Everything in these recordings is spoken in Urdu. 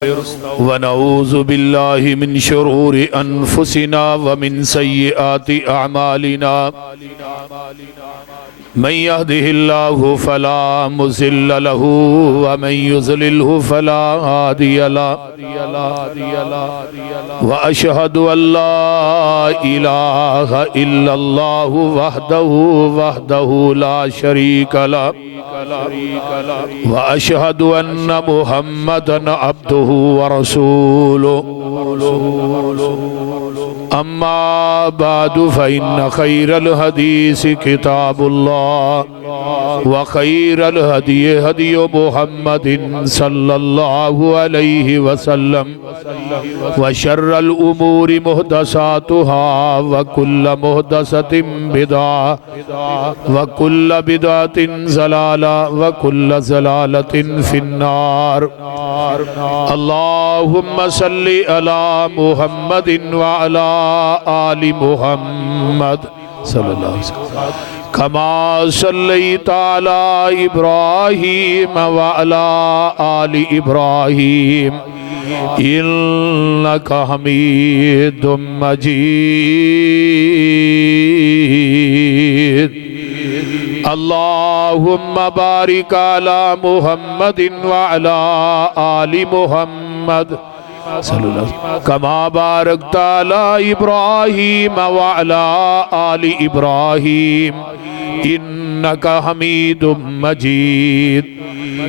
ونعوذ بالله من شرور أنفسنا ومن سيئات أعمالنا من يهده الله فلا مضل له ومن يضلله فلا هادي له وأشهد أن لا إله إلا الله وحده لا شريك له وأشهد أن محمدًا عبده ورسوله أما بعد فإن خير الحديث كتاب الله وخير الهدي هدي محمد صلى الله عليه وسلم وشر الأمور محدثاتها وكل محدثة بدعة وكل بدعة ضلالة وكل ضلالة في النار. اللهم صل على محمد وعلى آل محمد صلى الله عليه وسلم كما صليت على إبراهيم وعلى آل إبراهيم إنك حميد مجيد. اللهم بارك على محمد وعلى آل محمد كما باركت على إبراهيم وعلى آل إبراهيم إنك حميد مجيد.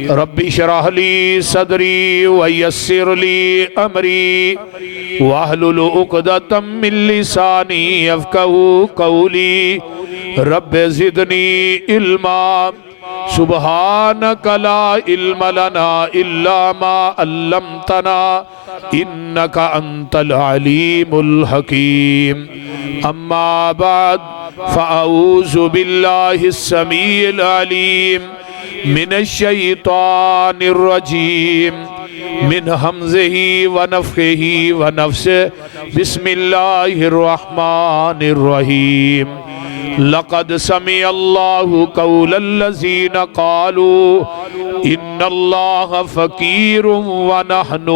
رب اشرح لي صدري ويسر لي أمري واحلل عقدة من لساني يفقهوا قولي. رب زدني علما سبحانك لا علم لنا إلا ما علمتنا إنك أنت العليم الحكيم. أما بعد فأعوذ بالله السميع العليم من الشيطان الرجيم من همزه ونفخه ونفسه. بسم الله الرحمن الرحيم. لقد سمع الله قول الذين قالوا إن الله فقير ونحن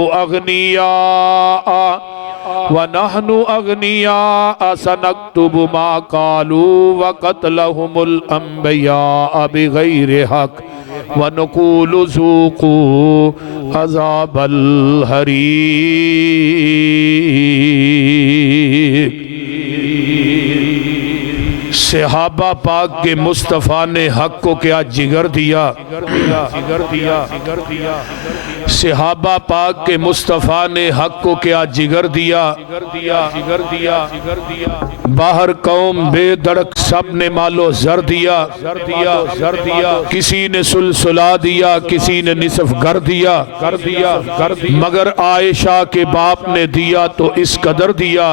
أغنياء سنكتب ما قالوا وقتلهم الأنبياء بغير حق ونقول ذوقوا عذاب الحريق. صحابہ پاک کے مصطفیٰ نے حق کو کیا جگر دیا. صحابہ پاک کے مصطفیٰ نے حق کو کیا جگر دیا. باہر قوم بے دڑک سب نے مالو زر دیا. کسی نے سلسلہ دیا کسی نے نصف گر دیا مگر عائشہ کے باپ نے دیا تو اس قدر دیا.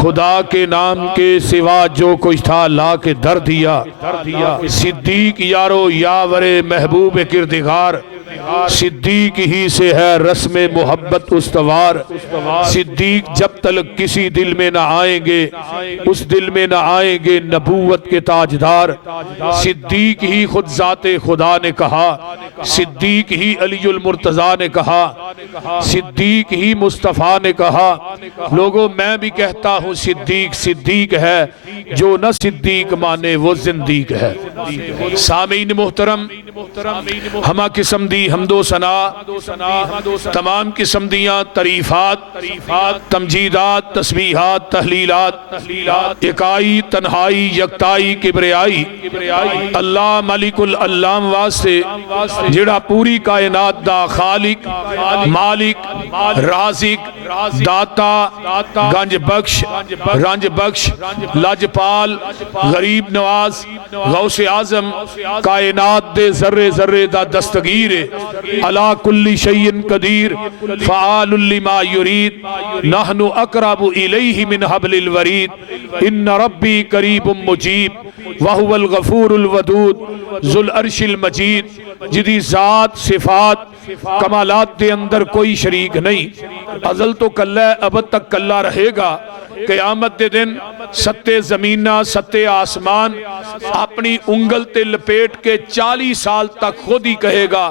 خدا کے نام کے سوا جو کچھ تھا لا کے در دیا. صدیق یارو یاور محبوب کردگار صدیق ہی سے ہے رسم محبت استوار. صدیق جب تلک کسی دل میں نہ آئیں گے اس دل میں نہ آئیں گے نبوت کے تاجدار. صدیق ہی خود ذات خدا نے کہا صدیق ہی علی المرتضیٰ نے کہا صدیق ہی مصطفیٰ نے کہا. لوگوں میں بھی کہتا ہوں صدیق صدیق ہے جو نہ صدیق مانے وہ زندیق ہے. سامعین محترم ہمہ قسم دی حمد و ثنا تمام قسم دیاں تعریفات تمجیدات تسبیحات تحلیلات اکائی تنہائی یکتائی کبریائی اللہ ملک العلام واسطے جڑا پوری کائنات دا خالق مالک رازق داتا گنج بخش رنج بخش لاجپال غریب نواز غوث اعظم کائنات دے ذرے ذرے دا دستگیر علا کل شیء قدیر فعال لما یرید نحن اقرب الیہ من حبل الورید ان ربی قریب مجیب وہو الغفور الودود ذو العرش المجید. جدی ذات صفات کمالات دے اندر کوئی شریک نہیں. ازل تو کلہ ابد تک کلہ رہے گا. قیامت دے دن ستے زمینہ ستے آسمان اپنی انگل تے لپیٹ کے 40 سال تک خود ہی کہے گا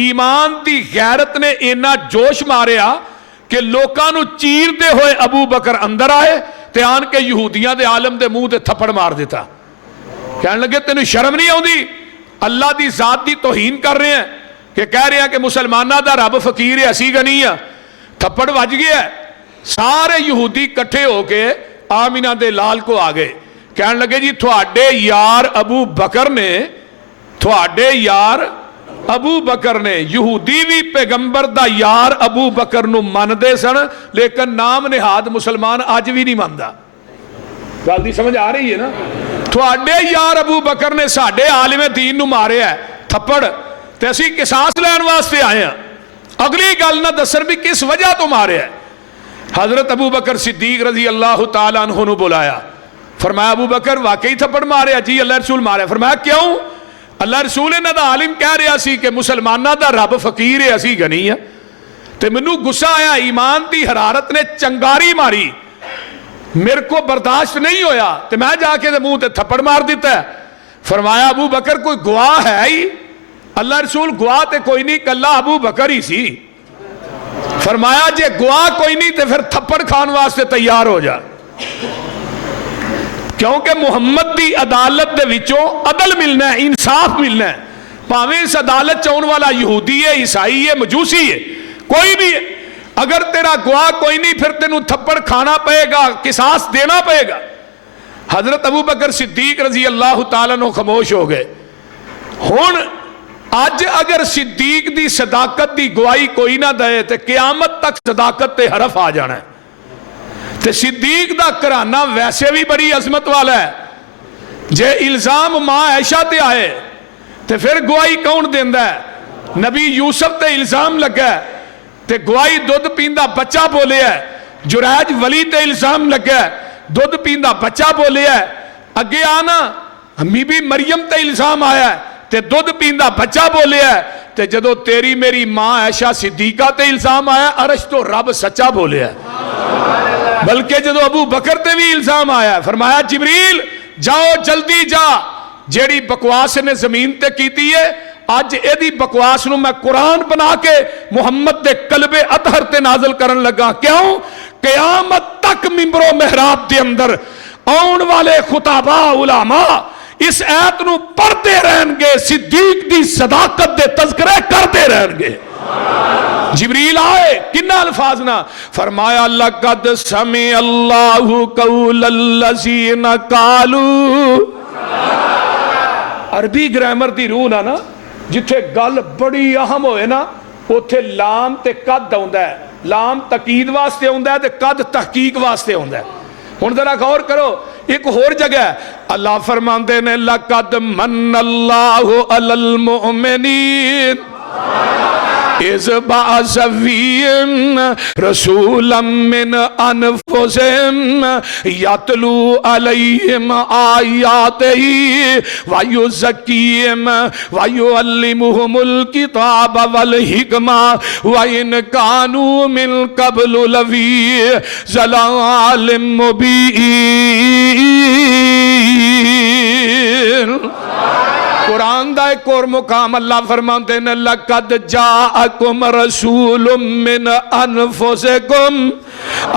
ایمان دی غیرت نے اینا جوش ماریا کہ لوکاں نو چیر دے ہوئے ابو بکر اندر آئے تے آن کے یہودیاں دے عالم دے منہ تے تھپڑ مار دیتا. کہنے لگے تینوں شرم نہیں آؤندی؟ اللہ دی ذات دی توہین کر رہے ہیں کہ کہہ رہے ہیں کہ مسلمانہ دا رب فقیر ہے اسی غنی ہے. تھپڑ وج گیا ہے. سارے یہودی کٹھے ہو کے آمینہ دے لال کو آ گئے. کہنے لگے جی تھوڑے یار ابو بکر نے یہودی بھی پیغمبر دا یار ابو بکر نو من دے سن لیکن نام نہاد مسلمان آج بھی نہیں ماندا. گل دی سمجھ آ رہی ہے نا؟ تھوڑے یار ابو بکر نے ساڈے عالم دین نو مارے ہے تھپڑ تے اسی قصاص لین واسطے آئے ہیں. اگلی گل نہ دسن بھی کس وجہ تو مارے ہے. حضرت ابو بکر صدیق رضی اللہ تعالیٰ عنہ نو بلایا. فرمایا ابو بکر واقعی تھپڑ مارے؟ جی اللہ رسول مارے. فرمایا کیوں؟ اللہ رسول انہاں دا عالم کہہ رہا سی کہ مسلمانہ دا رب فقیر ہے اسی غنی ہے. تے منو غصہ آیا، ایمان دی حرارت نے چنگاری ماری، میرے کو برداشت نہیں ہویا تے میں جا کے منہ تے تھپڑ مار دیتا ہے. فرمایا ابو بکر کوئی گواہ ہے ہی؟ اللہ رسول گواہ تے کوئی نہیں، کلا ابو بکر ہی سی. فرمایا جے گواہ کوئی نہیں تے پھر تھپڑ کھان واسطے تیار ہو جا، کیونکہ محمد دی عدالت دے وچوں عدل ملنا ہے، انصاف ملنا ہے. پاویں اس عدالت چون والا یہودی ہے، عیسائی ہے، مجوسی ہے، کوئی بھی ہے، اگر تیرا گواہ کوئی نہیں پھر تینوں تھپڑ کھانا پڑے گا، قصاص دینا پڑے گا. حضرت ابو بکر صدیق رضی اللہ تعالیٰ عنہ خاموش ہو گئے. ہن اج اگر صدیق دی صداقت دی گواہی کوئی نہ دے تے قیامت تک صداقت تے حرف آ جانا ہے. تے صدیق دا کرانہ ویسے بھی بڑی عظمت والا ہے. جے الزام ماں عائشہ تے آئے تے پھر گواہی کون دیندا ہے؟ نبی یوسف تے الزام لگا ہے تے گواہی دودھ پیندا بچہ بولے ہے. جریج ولی تے الزام لگا ہے، دودھ پیندا بچہ بولے ہے. اگے آنا بی بی مریم تے الزام آیا ہے تے دودھ پیندا بچہ بولے ہے. تے جدو تیری میری ماں عائشہ صدیقہ تے الزام آیا عرش تو رب سچا بولے ہے. بلکہ جدو ابو بکر تے بھی الزام آیا ہے فرمایا جبریل جاؤ جلدی جا، جیڑی بکواس نے زمین تے کیتی ہے آج ایدی بکواس نو میں قرآن بنا کے محمد دے قلب اطہر تے نازل کرن لگا. کیوں؟ قیامت تک ممبر و محراب دے اندر آن والے خطابہ علماء اس آیت نو پڑھتے رہن گے، صدیق دی صداقت دے تذکرے کرتے رہن گے. جبریل آئے کنہ الفاظ نہ فرمایا لقد سمع اللہ قول الذین قالوا. عربی گرامر دی روح نا جتھے گل بڑی اہم ہوئے نا اتھے لام تے قد ہوندا ہے. لام تقید واسطے ہوندا ہے تے قد تحقیق واسطے ہوندا ہے. ہن ذرا غور کرو ایک اور جگہ ہے اللہ فرماندے نے لقد من اللہ علی المؤمنین اذ بعث فیہم رسولا من انفسہم یتلو علیہم آیاتہ ویزکیہم ویعلمہم الکتاب والحکمہ وإن کانوا من قبل لفی ضلال مبین. قرآن دا ایک اور مقام اللہ فرماتے ہیں لَقَدْ جَاءَكُمْ رَسُولٌ مِّنْ أَنفُسِكُمْ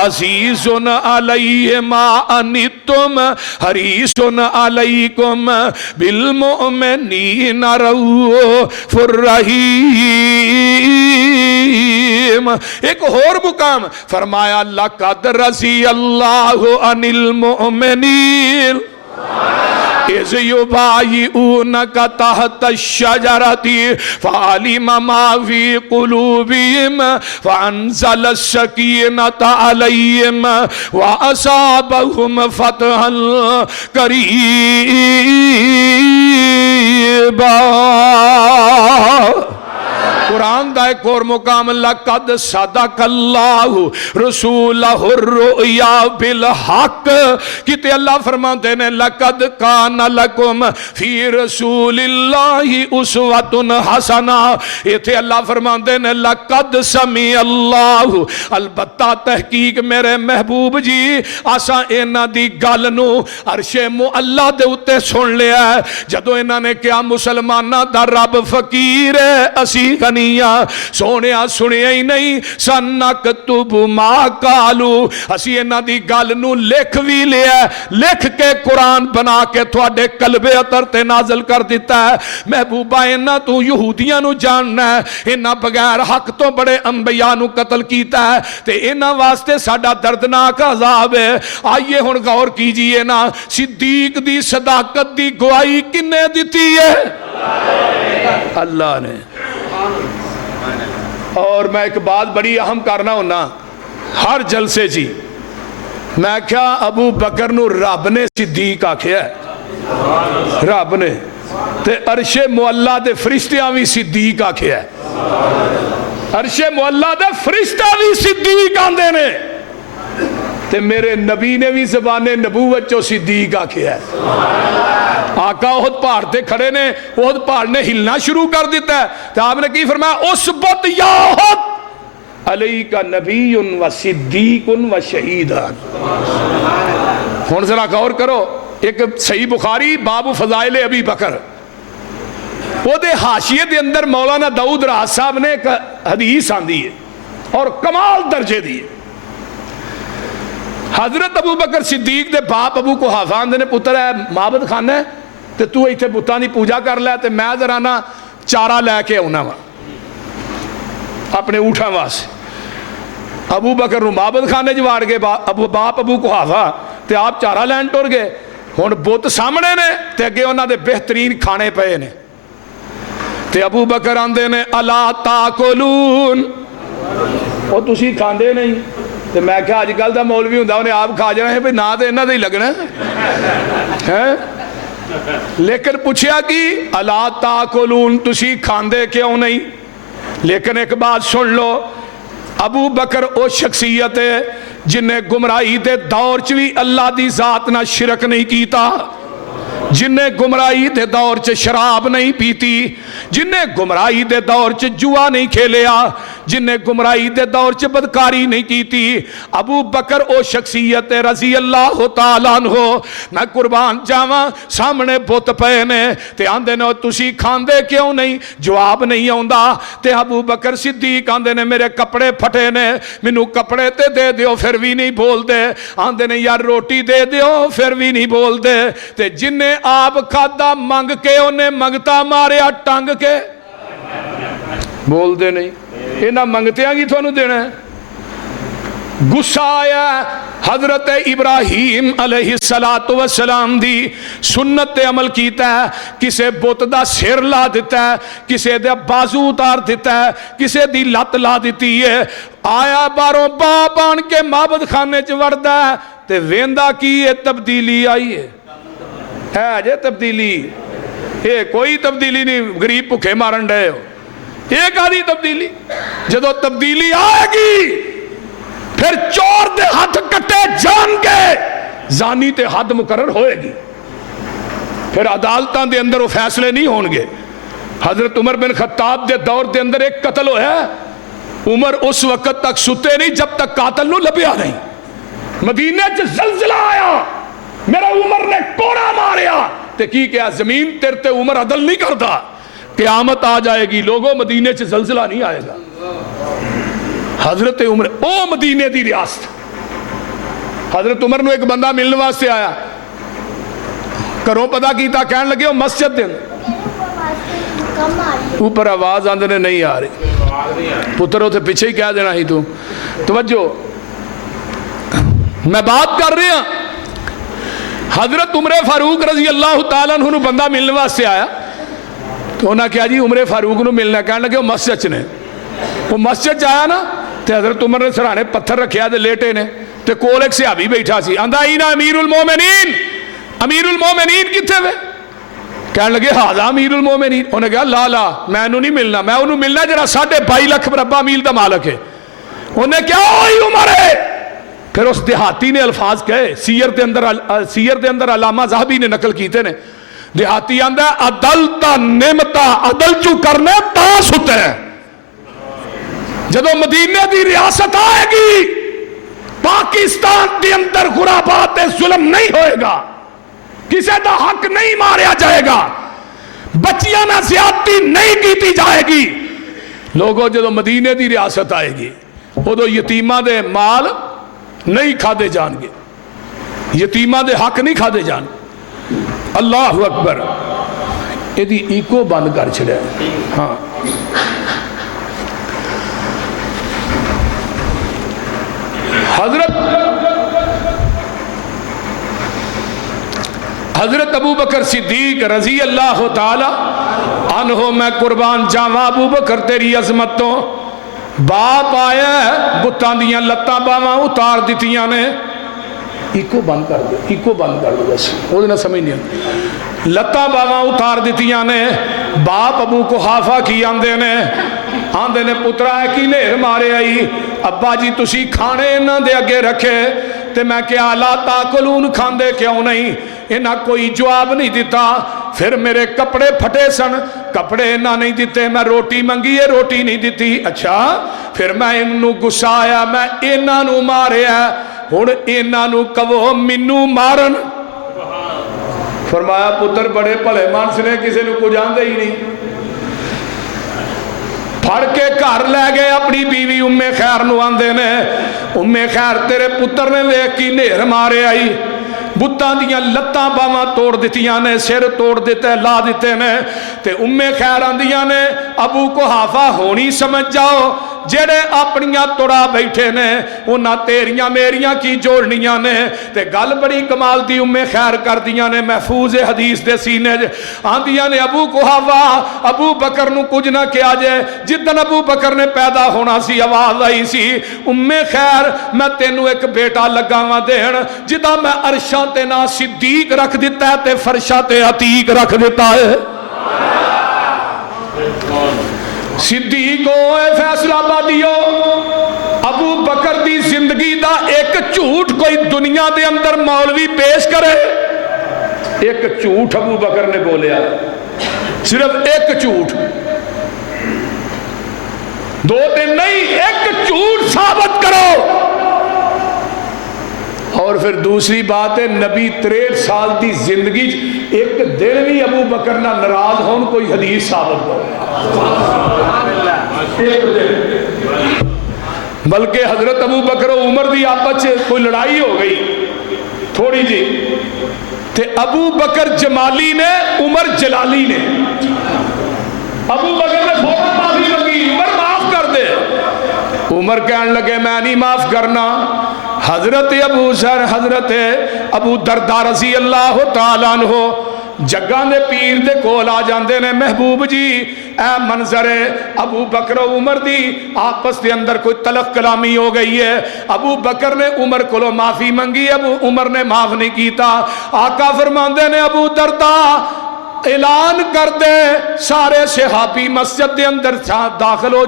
عَزِيزٌ عَلَيْهِ مَا أَنِتُّمْ حَرِيصٌ عَلَيْكُمْ بِالْمُؤْمِنِينَ رَءُوفٌ رَحِيمٌ. ایک اور مقام فرمایا لَقَدْ رَضِيَ اللَّهُ عَنِ الْمُؤْمِنِينَ اِذْ يُبَايِعُونَكَ تَحْتَ الشَّجَرَةِ فَعَلِمَ مَا فِي قُلُوبِهِمْ فَأَنزَلَ السَّكِينَةَ عَلَيْهِمْ وَأَصَابَهُمْ فَتْحًا قَرِيبًا. قرآن دا ایک اور مقام لَقَدْ صَدَقَ اللَّهُ رَسُولَهُ الرُّؤْيَا بِالْحَقِّ. کہتے اللہ فرماتے ہیں لَقَدْ كَانَ لَكُمْ فِي رَسُولِ اللَّهِ أُسْوَةٌ حَسَنَةٌ. یہ تھے اللہ فرماتے ہیں لَقَدْ سَمِعَ اللَّهُ. البتہ تحقیق میرے محبوب جی آسا اینا دی گل نو عرش معلا دے اتے سن لیا ہے جدو اینا نے کیا مسلمانہ دا رب فقیر ہے اسی غنی رہیاں سونیا سنیا ہی نہیں سنکتب ما قالو اسی انہاں دی گل نو لکھ بھی لیا لکھ کے قرآن بنا کے تواڈے قلب اطہر تے نازل کر دیتا ہے محبوبہ انہاں تو یہودیاں نو جاننا ہے انہاں بغیر حق تو بڑے انبیاء نو قتل کیتا ہے تے انہاں واسطے ساڈا دردناک عذاب ہے آئیے ہن غور کیجئے نا صدیق دی صداقت دی گواہی کنے دیتی ہے اللہ نے اور میں ایک بات بڑی اہم کرنا ہونا ہر جلسے جی میں کیا ابو بکر نو رب نے صدیق آکھیا ہے رب نے تے عرش معلا دے فرشتیاں بھی صدیق آکھیا ہے عرش معلا دے فرشتہ بھی صدیق آندے نے تے میرے نبی نے بھی زبان نبوت چو صدیق آکھیا ہے آقا احد پہاڑ تے کھڑے نے احد پہاڑ نے ہلنا شروع کر دیتا ہے تو آپ نے کی فرمایا اسبت یا احد علیکہ نبی و صدیق و شہیدان ہون ذرا غور کرو ایک صحیح بخاری باب فضائل ابی بکر وہ دے حاشیے دے اندر مولانا داؤد راز صاحب نے ایک حدیث آندی ہے اور کمال درجے دی ہے حضرت ابو بکر صدیق دے باپ ابو قحافہ آندے نے پتر ہے معبد خانہ ہے تو ایتھے بتاں دی پوجا کر لے تے میں ذرا نا چارہ لے کے ہونا وا اپنے اونٹاں واسطے ابو بکر نو معبد خانے جوار گئے باپ ابو قحافہ تے آپ چارہ لین ٹر گئے ہن بت سامنے نے تے اگے انہاں دے بہترین کھانے پئے نے تے ابو بکر آندے نے الا تاکلون او تسی کھاندے نہیں تے میں کہا اج کل دا مولوی ہوندا انہیں آپ کھا جانا ہے بھئی نہ تے انہاں دا ہی لگنا ہے لیکن پوچھیا کہ الا تاکلون تسی کھاندے کیوں نہیں لیکن ایک بات سن لو ابو بکر او شخصیت ہے جنہیں گمراہی دے دور چ بھی اللہ دی ذات نہ شرک نہیں کیتا جنہیں گمراہی دے دور چ شراب نہیں پیتی جنہیں گمراہی دے دور چ جوا نہیں کھیلیا جنہیں گمراہی دے دور چ بدکاری نہیں کیتی ابو بکر او شخصیت رضی اللہ تعالیٰ عنہ میں قربان جاواں سامنے بت پئے نے تے آندے نے تسی کھاندے کیوں نہیں جواب نہیں آوندا تے ابو بکر صدیق آندے نے میرے کپڑے پھٹے نے مینوں کپڑے تے دے دیو پھر بھی نہیں بول دے آندے نے یار روٹی دے دیو پھر بھی نہیں بول دے تے جنہیں آپ کھادا منگ کے انہیں منگتا ماریا ٹنگ کے بول دے نہیں انہاں منگتیاں کی تھانوں دینا ہے غصہ آیا حضرت ابراہیم علیہ السلام دی سنت تے عمل کیتا ہے کسے بت دا سر لا دیتا ہے کسے دے بازو اتار دیتا ہے کسے دی لت لا دیتی ہے آیا باروں باپ آن کے معبد خانے چ وڑدا ہے تے ویندا کی یہ تبدیلی آئی ہے جے تبدیلی یہ کوئی تبدیلی نہیں غریب بھوکے مارن ڈے ہو ایک آدھی تبدیلی جدو تبدیلی آئے گی پھر چور دے ہاتھ کٹے جان کے زانی تے حد مقرر ہوئے گی پھر عدالتاں دے اندر وہ فیصلے نہیں ہونگے حضرت عمر بن خطاب دے دور دے اندر ایک قتل ہویا ہے عمر اس وقت تک ستے نہیں جب تک قاتل نو لبیا نہیں مدینہ چ زلزلہ آیا میرا عمر نے کوڑا ماریا تے کی کیا زمین تیرتے عمر عدل نہیں کرتا قیامت آ جائے گی لوگوں مدینے سے زلزلہ نہیں آئے گا حضرت عمر او مدینے دی ریاست حضرت عمر نو ایک بندہ ملنے واسطے آیا کروں پتا کیتا کہنے لگے وہ مسجد دن اوپر آواز آندے نے نہیں آ رہی پتروں تے پیچھے ہی کہہ دینا ہی تو توجہ میں بات کر رہے ہیں حضرت عمر فاروق رضی اللہ تعالیٰ عنہ بندہ ملنے واسطے آیا تو انہاں کیا جی عمر فاروق نو ملنا کہنے لگے وہ مسجد چ نے وہ مسجد چ آیا نا تے حضرت عمر نے سرانے پتھر رکھیا دے لیٹے نے تے کول ایک صحابی بیٹھا سی آندا اینا امیر المومنین کتھے وے کہنے لگے ہاذا امیر المومنین انہوں نے کہا لا لا میں انہوں نہیں ملنا میں انہوں ملنا جرا 22.5 لاکھ مربع میل دا مالک ہے انہوں نے کہا اوہی عمر ہے پھر اس دیہاتی نے الفاظ کہے سیر دے اندر علامہ ذہبی نے نقل کیتے نے دیہاتی آندہ عدل تا نعمتا عدل چو کرنے تا ستے ہیں جدو مدینہ دی ریاست آئے گی پاکستان دی اندر خرابات ظلم نہیں ہوئے گا کسے دا حق نہیں ماریا جائے گا بچیاں نہ زیادتی نہیں کیتی جائے گی لوگوں جدو مدینے دی ریاست آئے گی ادو یتیماں دے مال نہیں کھادے جان گے، یتیماں دے حق نہیں کھادے جان گے۔ اللہ اکبر، یہ دی ایکو بند کر چھڑے۔ ہاں حضرت ابو بکر صدیق رضی اللہ تعالی عنہ، میں قربان جاواں ابو بکر تیری عظمت تو، باپ آیا ہے بتاں دیاں لتاں باواں اتار دیتیاں نے، ایکو بند کر دو، ایکو بند کر دو، بس وہ نہ سمجھ نہیں آتی، لتاں باواں اتار دیتیاں نے۔ باپ ابو قحافہ کی آندے نے پترا ہے کی لہر مارے آئی، ابا جی تسی کھانے انہاں دے اگے رکھے تے میں کیا لا تاکلون کھاندے کیوں نہیں؟ انہاں کوئی جواب نہیں دیتا۔ پھر میرے کپڑے پھٹے سن، کپڑے انہاں نہیں دیتے، میں روٹی منگی ہے روٹی نہیں دیتی۔ اچھا پھر میں انہوں گسا آیا، میں انہاں نو ماریا، ہن انہاں نو کہو منو مارن۔ فرمایا پتر بڑے بھلے مانس نے، کسی نو کچھ آندے ہی نہیں۔ پھڑ کے گھر لے گئے اپنی بیوی ام خیر نو، آندے نے ام خیر تیرے پتر نے ویکھ کی نہر مارے آئی، بتاں دیاں لتاں باواں توڑ دیتیاں نے، سر توڑ دیتے لا دیتے نے۔ تے ام خیر آندیاں نے ابو قحافہ ہونی سمجھ جاؤ، جڑے اپنیاں توڑا بیٹھے نے انہاں تیریاں میریاں کی جوڑنیاں نے۔ تے گل بڑی کمال دی ام خیر کر دیاں نے، محفوظ حدیث دے سینے آندیاں نے ابو قحافہ ابو بکر نو کچھ نہ کیا جائے۔ جدن ابو بکر نے پیدا ہونا سی آواز آئی سی، ام خیر میں تینوں ایک بیٹا لگاواں دین جدا میں عرشاں تے نا صدیق رکھ دیتا ہے تے فرشاں تے عتیق رکھ دیتا ہے۔ صدیق ہوئے فیصلہ آبادیو، ابو بکر دی زندگی دا ایک جھوٹ کوئی دنیا دے اندر مولوی پیش کرے، ایک جھوٹ ابو بکر نے بولیا، صرف ایک جھوٹ، دو دن نہیں، ایک جھوٹ ثابت کرو۔ اور پھر دوسری بات ہے نبی 63 سال دی زندگی ایک دن بھی ابو بکر نہ ناراض ہون کوئی حدیث ثابت کرو، ایک دن۔ بلکہ حضرت ابو بکر و عمر دی آپس کوئی لڑائی ہو گئی تھوڑی جی، تے ابو بکر جمالی نے عمر جلالی نے، ابو بکر نے فوراً معافی مانگی، عمر معاف کر دے، عمر کہنے لگے میں نہیں معاف کرنا۔ حضرت ابو دردہ رضی اللہ تعالیٰ عنہ جگہ نے پیر دے کول آ جاندے نے، محبوب جی اے منظر ابو بکر و عمر دی آپس دے اندر کوئی تلخ کلامی ہو گئی ہے۔ ابو بکر نے عمر کو معافی منگی، ابو عمر نے معاف نہیں کیتا۔ آقا فرماندے نے ابو دردہ اعلان کر دے سارے صحابی مسجد دے اندر داخل ہو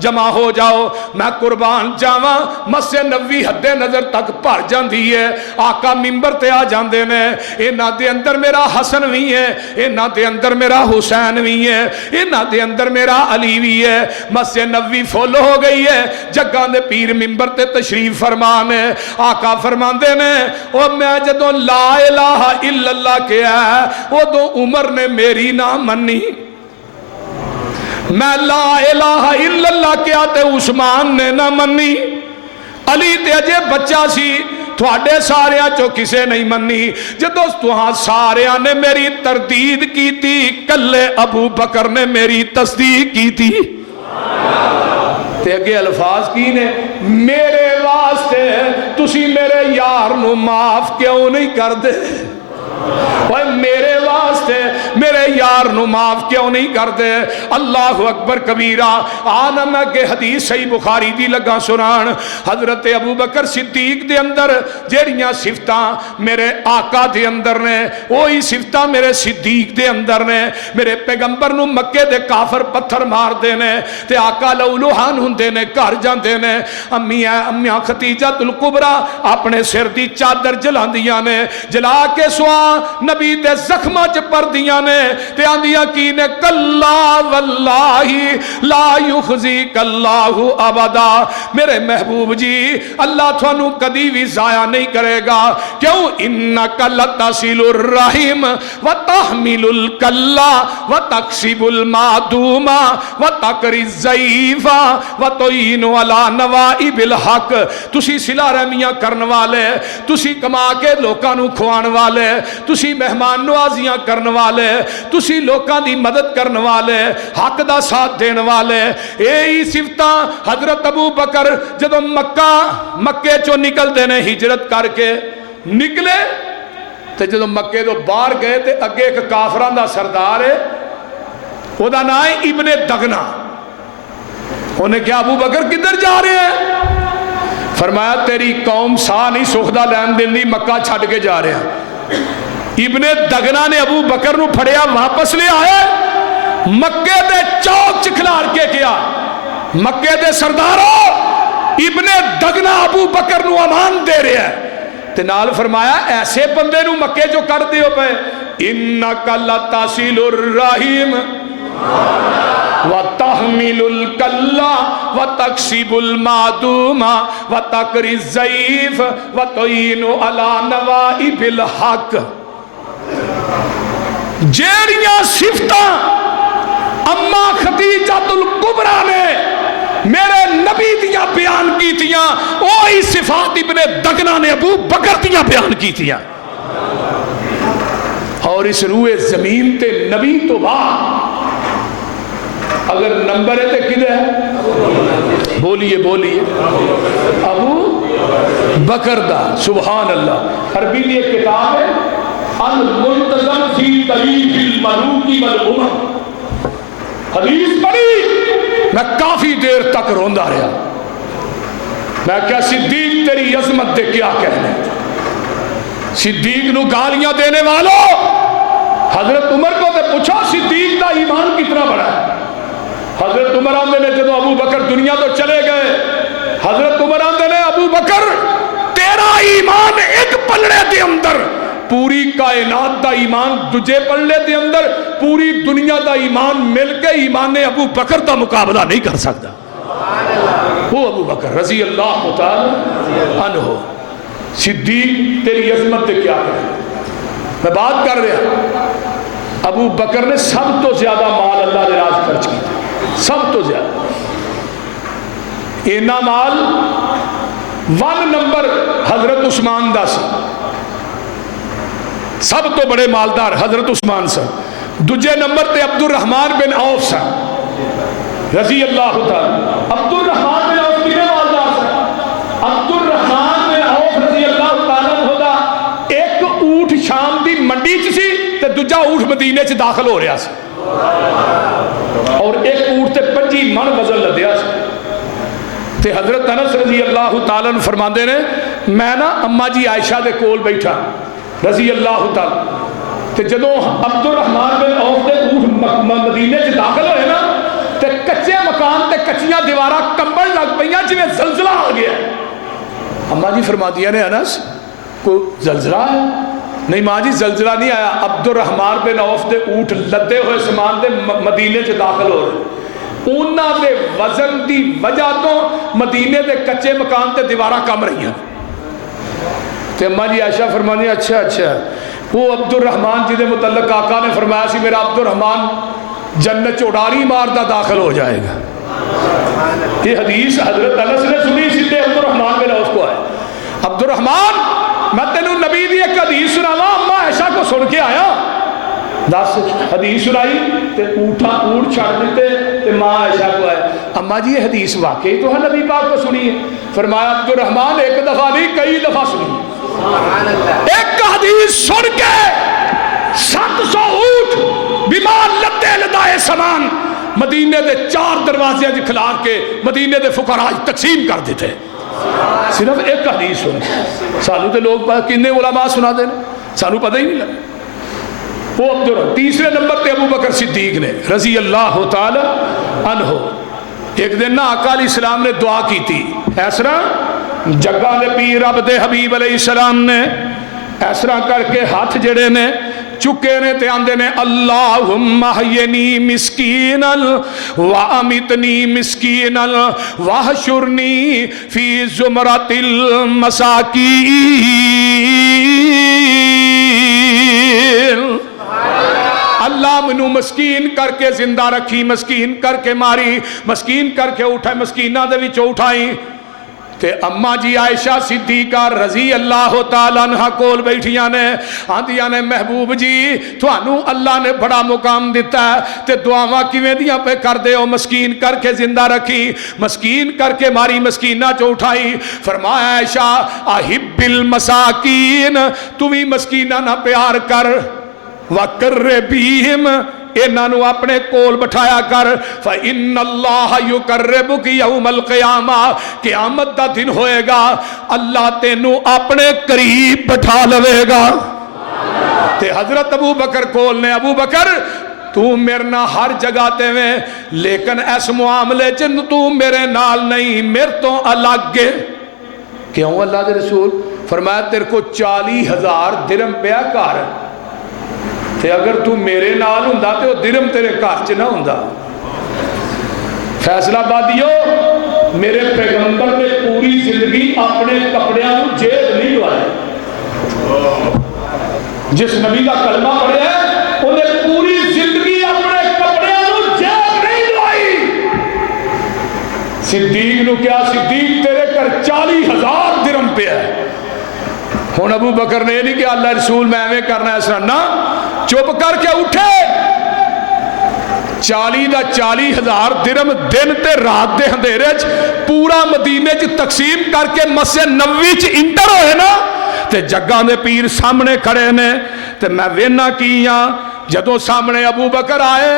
جمع ہو جاؤ، میں قربان جاواں مسجد نبوی حد نظر تک بھر جاندی ہے۔ آقا منبر تے آ جاندے نے، انہاں دے اندر میرا حسن بھی ہے، انہاں دے اندر میرا حسین بھی ہے، انہاں دے اندر میرا علی بھی ہے۔ مسجد نبوی فل ہو گئی ہے، جگہ دے پیر منبر تے تشریف فرمان ہے۔ آقا فرماندے نے او میں جدوں لا الہ الا اللہ کہیا ہے ادوں عمر نے میری نہ منی، میں لا الہ الا اللہ کیا تے عثمان نے نہ منی، علی تے اجے بچہ سی، تھوڑے ساریاں چو کسے نہیں منی۔ جدو تہاں ساریاں نے میری تردید کی تھی، کلے ابو بکر نے میری تصدیق کی تھی۔ تے اگے الفاظ کی نے میرے واسطے تسی میرے یار نو معاف کیوں نہیں کر دے، میرے واسطے میرے یار نو معاف کیوں نہیں کر دے۔ اللہ اکبر کبیرہ۔ آنا میں کہ حدیث صحیح بخاری دی لگا سنان، حضرت ابو بکر صدیق دے اندر جیڑیاں صفتاں میرے آقا دے اندر نے وہی صفتاں میرے صدیق دے اندر نے۔ میرے پیغمبر نو مکے دے کافر پتھر مار دے نے تے آقا لولوہان ہوندے نے، گھر جاندے نے، امیاں ختیجہ الکبریٰ اپنے سر دی چادر جلاندیاں نے، جلا کے سوال نبی دے زخماں چ پردیاں نے تے آندیاں کی نے کلا واللہ لا یخزیک اللہ ابدا، میرے محبوب جی اللہ تھانوں کدی بھی ضائع نہیں کرے گا، کیوں انک لتصل الرحم وتحمل الکلا وتکسب المعدوم وتقری الضعیف وتعین علی نوائب الحق، تسی صلہ رحمیاں کرن والے، تسی کما کے لوکاں نو کھوان والے، تسی مہمان نوازیاں کرن والے، تسی لوکاں دی مدد کرن والے، حق دا ساتھ دین والے، یہی صفتاں حضرت ابو بکر جدو مکے چو نکل دینے ہجرت کر کے نکلے تے جدو مکے تو باہر گئے تے اگے ایک کافران دا سردار ہے، وہ دا نام ہے ابن دغنا، انہیں کیا ابو بکر کدھر جا رہے ہیں؟ فرمایا تیری قوم سا نہیں سکھدہ لین دن دی مکہ چھڑ کے جا رہے ہیں۔ ابن دغنا نے ابو بکر نو پھڑیا واپس لے آئے، مکے دے چوک چکھلار کے کیا مکے دے سرداروں ابن دغنا ابو بکر نو امان دے رہے ہیں تے نال فرمایا ایسے بندے نو مکے جو کر دیو پہ انکا لتصل الرحیم وتحمل الکلا وتکسب المعدوم وتقری الضعیف وتعین علی نوائب الحق، جیڑیاں صفتاں اما خدیجۃ الکبریٰ نے میرے نبی دیاں بیان کی تیاں، وہی صفات ابن دغنا نے ابو بکر دیاں بیان کی تیاں، اور اس روئے زمین تے نبی تو بعد اگر نمبر ہے تے کدھے ہے؟ بولیے بولیے ابو بکر دا، سبحان اللہ۔ عربی میں ایک کتاب ہے المنتظم فی تاریخ الملوک والامم، حدیث پڑھی میں کافی دیر تک روندا رہا، میں کیا صدیق تیری عظمت دے کیا کہنے، صدیق نو گالیاں دینے والوں حضرت عمر کو تے پوچھا صدیق دا ایمان کتنا بڑا ہے؟ حضرت عمر آندے نے جدو ابو بکر دنیا تو چلے گئے، حضرت عمر آندے نے ابو بکر تیرا ایمان ایک پلڑے دے اندر پوری کائنات دا ایمان دجے پلڑے دے اندر پوری دنیا دا ایمان مل کے ایمان ابو بکر دا مقابلہ نہیں کر سکتا۔ وہ ابو بکر رضی اللہ تعالی عنہ، صدیق تیری عظمت دے کیا کہے، میں بات کر رہا ابو بکر نے سب تو زیادہ مال اللہ دے راز خرچ کیا، سب تو زیادہ اینا مال 1 نمبر حضرت عثمان دا سی، سب تو بڑے مالدار حضرت عثمان سا، دوجے نمبر تے عبد الرحمن بن عوف سا رضی اللہ تعالی، عبد الرحمن بن عوف کنے مالدار سا؟ عبد الرحمن بن عوف رضی اللہ تعالی ہوتا ایک اونٹ شام دی منڈی چ سی تے دوجا اونٹ مدینے چ داخل ہو رہا سی، اور ایک اونٹ تے 25 من وزن لدیا سی، تے حضرت انس رضی اللہ تعالیٰ نے فرماندے نے میں نا اما جی عائشہ دے کول بیٹھا رضی اللہ تعالیٰ، تے جدوں عبد الرحمن بن عوف دے اونٹ مدینے سے داخل ہوئے نا تے کچے مکان تے کچیاں دیوارہ کمبل لگ پئیاں جویں زلزلہ آ گیا، اما جی فرما دیا نے انس کوئی زلزلہ ہے؟ نہیں ماں جی زلزلہ نہیں آیا، عبد الرحمن بن عوف دے اونٹ لدے ہوئے سامان دے مدینے سے داخل ہو رہے، اونا دے وزن دی وجہ تو مدینے دے کچے مکان تے دیوارہ کم رہی ہیں، تے اماں جی عائشہ فرمانی اچھا اچھا، وہ عبد الرحمن جی دے متعلق آقا نے فرمایا سی میرا عبد الرحمن جنت چوڑاری ماردہ داخل ہو جائے گا، یہ حدیث حضرت انس نے سنی سیدھے عبد الرحمن بن عوف کو ہے، عبد الرحمن میں تینوں نبی دی ایک حدیث سناوا، اماں عائشہ کو سن کے آیا، 10 حدیث سنائی تے اونٹ چھڑ دیتے تے ماں عائشہ کو آئے، اماں جی یہ حدیث واقعی تو ہے نبی پاک کو سنی ہے؟ فرمایا عبد الرحمن ایک دفعہ نہیں کئی دفعہ سنی، ایک حدیث سن کے 700 اونٹ بیمار لدے لدائے سامان مدینے دے 4 دروازے کھلا کے مدینے دے فقراء تقسیم کر دیتے، صرف ایک حدیث سن، سانو تے لوگ کنے علماء سنا دیں سانو پتہ ہی نہیں لگا۔ وہ تیسرے نمبر تے ابو بکر صدیق نے رضی اللہ تعالی عنہ، ایک دن نا آقا علیہ السلام نے دعا کی تھی، ایسرا جگہ نے پی رب دے حبیب علیہ السلام نے اس طرح کر کے ہاتھ جڑے نے چکے نے تے آندے نے اللہم احینی مسکینا وامیتنی مسکینا واحشرنی فی زمرۃ المساکین۔ اللہ منو مسکین کر کے زندہ رکھی، مسکین کر کے ماری، مسکین کر کے اٹھائے، مسکینہ دے وچ اٹھائی۔ تے اماں جی عائشہ صدیقہ رضی اللہ تعالیٰ عنہ کول بیٹھیاں نے آندیاں نے محبوب جی تھانوں اللہ نے بڑا مقام دیتا ہے تے دعاواں کیویں دیاں پہ کر دے ہو، مسکین کر کے زندہ رکھی، مسکین کر کے ماری، مسکینہ چ اٹھائی۔ فرمایا عائشہ احب المساکین، تو بھی مسکینہ نہ پیار کر، وقربیہم انہوں اپنے کول بٹھایا کر، فَإِنَّ اللَّهَ يُقَرِّبُكِ يَوْمَ الْقِيَامَةِ، قیامت دا دن ہوئے گا اللہ تینوں اپنے قریب بٹھا لوے گا۔ تے حضرت ابو بکر کول نے ابو بکر تو میرے نہ ہر جگہ تے میں لیکن اس معاملے چن تو میرے نال نہیں، میرے تو الگ ہے۔ کیوں اللہ دے رسول؟ فرمایا تیرے کو 40,000 درہم پیا کار، تے اگر تو میرے نال ہوندا تے وہ درہم تیرے گھر چ نہ ہوندا۔ فیصلہ بادیو میرے پیغمبر نے پوری زندگی اپنے کپڑیاں کو جیب نہیں لوائے۔ جس نبی کا کلمہ پڑھے ہے انہیں پوری زندگی اپنے کپڑیاں کو جیب نہیں لوائی۔ صدیق نو کیا صدیق تیرے کر 40,000 درہم پہ ہے۔ ہن ابو بکر نے نہیں کہ اللہ رسول میں ایویں کرنا ہے اس طرح نہ، چپ کر کے اٹھے 40,000 درہم دن تے رات دے اندھیرے چ پورا مدینے چ تقسیم کر کے مسجد نبوی چ انٹر ہوئے نا تے جگہ دے پیر سامنے کھڑے نے تے میں وینا کیاں جدوں سامنے ابو بکر آئے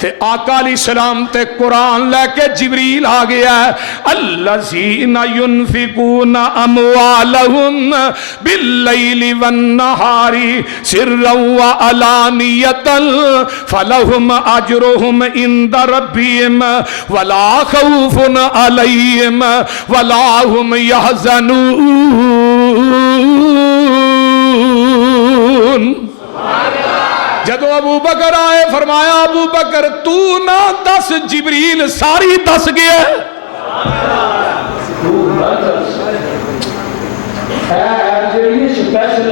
تے آقا علیہ السلام تے قرآن لے کے جبریل آ گیا ہے، الذین ینفقون اموالہم باللیل والنہار سرا وعلانیتا فلہم اجرہم عند ربہم ولا خوف علیہم ولا ہم یحزنون۔ جدو ابو بکر آئے فرمایا ابو بکر تو نہ دس، جبریل ساری دس گیا۔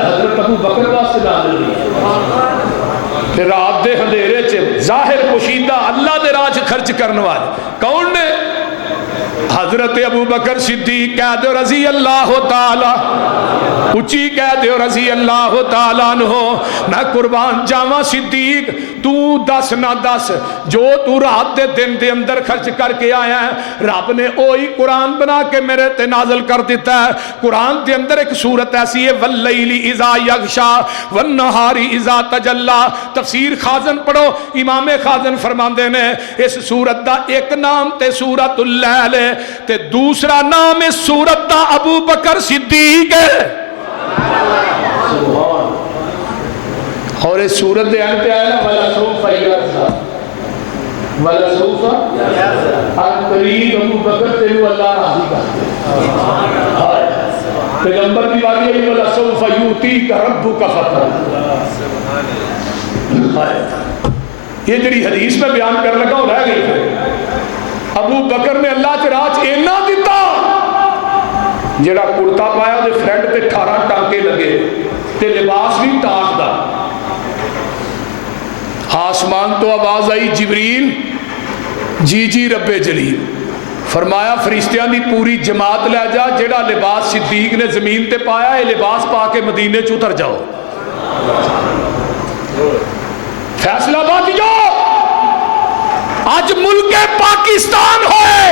حضرت ابو بکر واسطے نازل ہوئی رات دے اندھیرے چ ظاہر پوشیدہ اللہ دے راہ خرچ کرنے والے کون نے؟ حضرت ابو بکر صدیق کہہ دو رضی اللہ تعالی، اچھی کہہ دو رضی اللہ تعالیٰ عنہ، میں قربان جاواں صدیق تو دس نہ دس جو تو رات دے دن دے اندر خرچ کر کے آیا ہے رب نے اوہی قرآن بنا کے میرے تے نازل کر دیتا ہے۔ قرآن دے اندر ایک سورت ایسی ہے واللیل اذا یغشا والنہار اذا تجلی، تفسیر خازن پڑھو، امام خازن فرماندے نے اس سورت دا ایک نام تے سورت اللیل ہے تے دوسرا نام اس سورت دا ابو بکر صدیق ہے۔ اور اس سورت دے اندر آیا نا وَلَسَوْفَ يَرْضَىٰ وَلَسَوْفَ ان قریب ابو بکر تیرو اللہ راضی کرتے پیغمبر کی بات یہ وَلَسَوْفَ يُؤْتِيكَ رَبُّكَ فَتْرًا۔ یہ جڑی حدیث میں بیان کر لگا ہو رہ گئی ابو بکر نے اللہ کے راج اینا دیتا جڑا کرتا پایا دے فرینڈ تے 18 ٹانکے لگے تے لباس بھی تاج دا۔ آسمان تو آواز آئی جبریل جی جی رب جلیل، فرمایا فرشتیاں دی پوری جماعت لے جا، جڑا لباس صدیق نے زمین تے پایا ہے لباس پا کے مدینے چ اتر جاؤ۔ فیصلہ بات جو آج ملک پاکستان ہوئے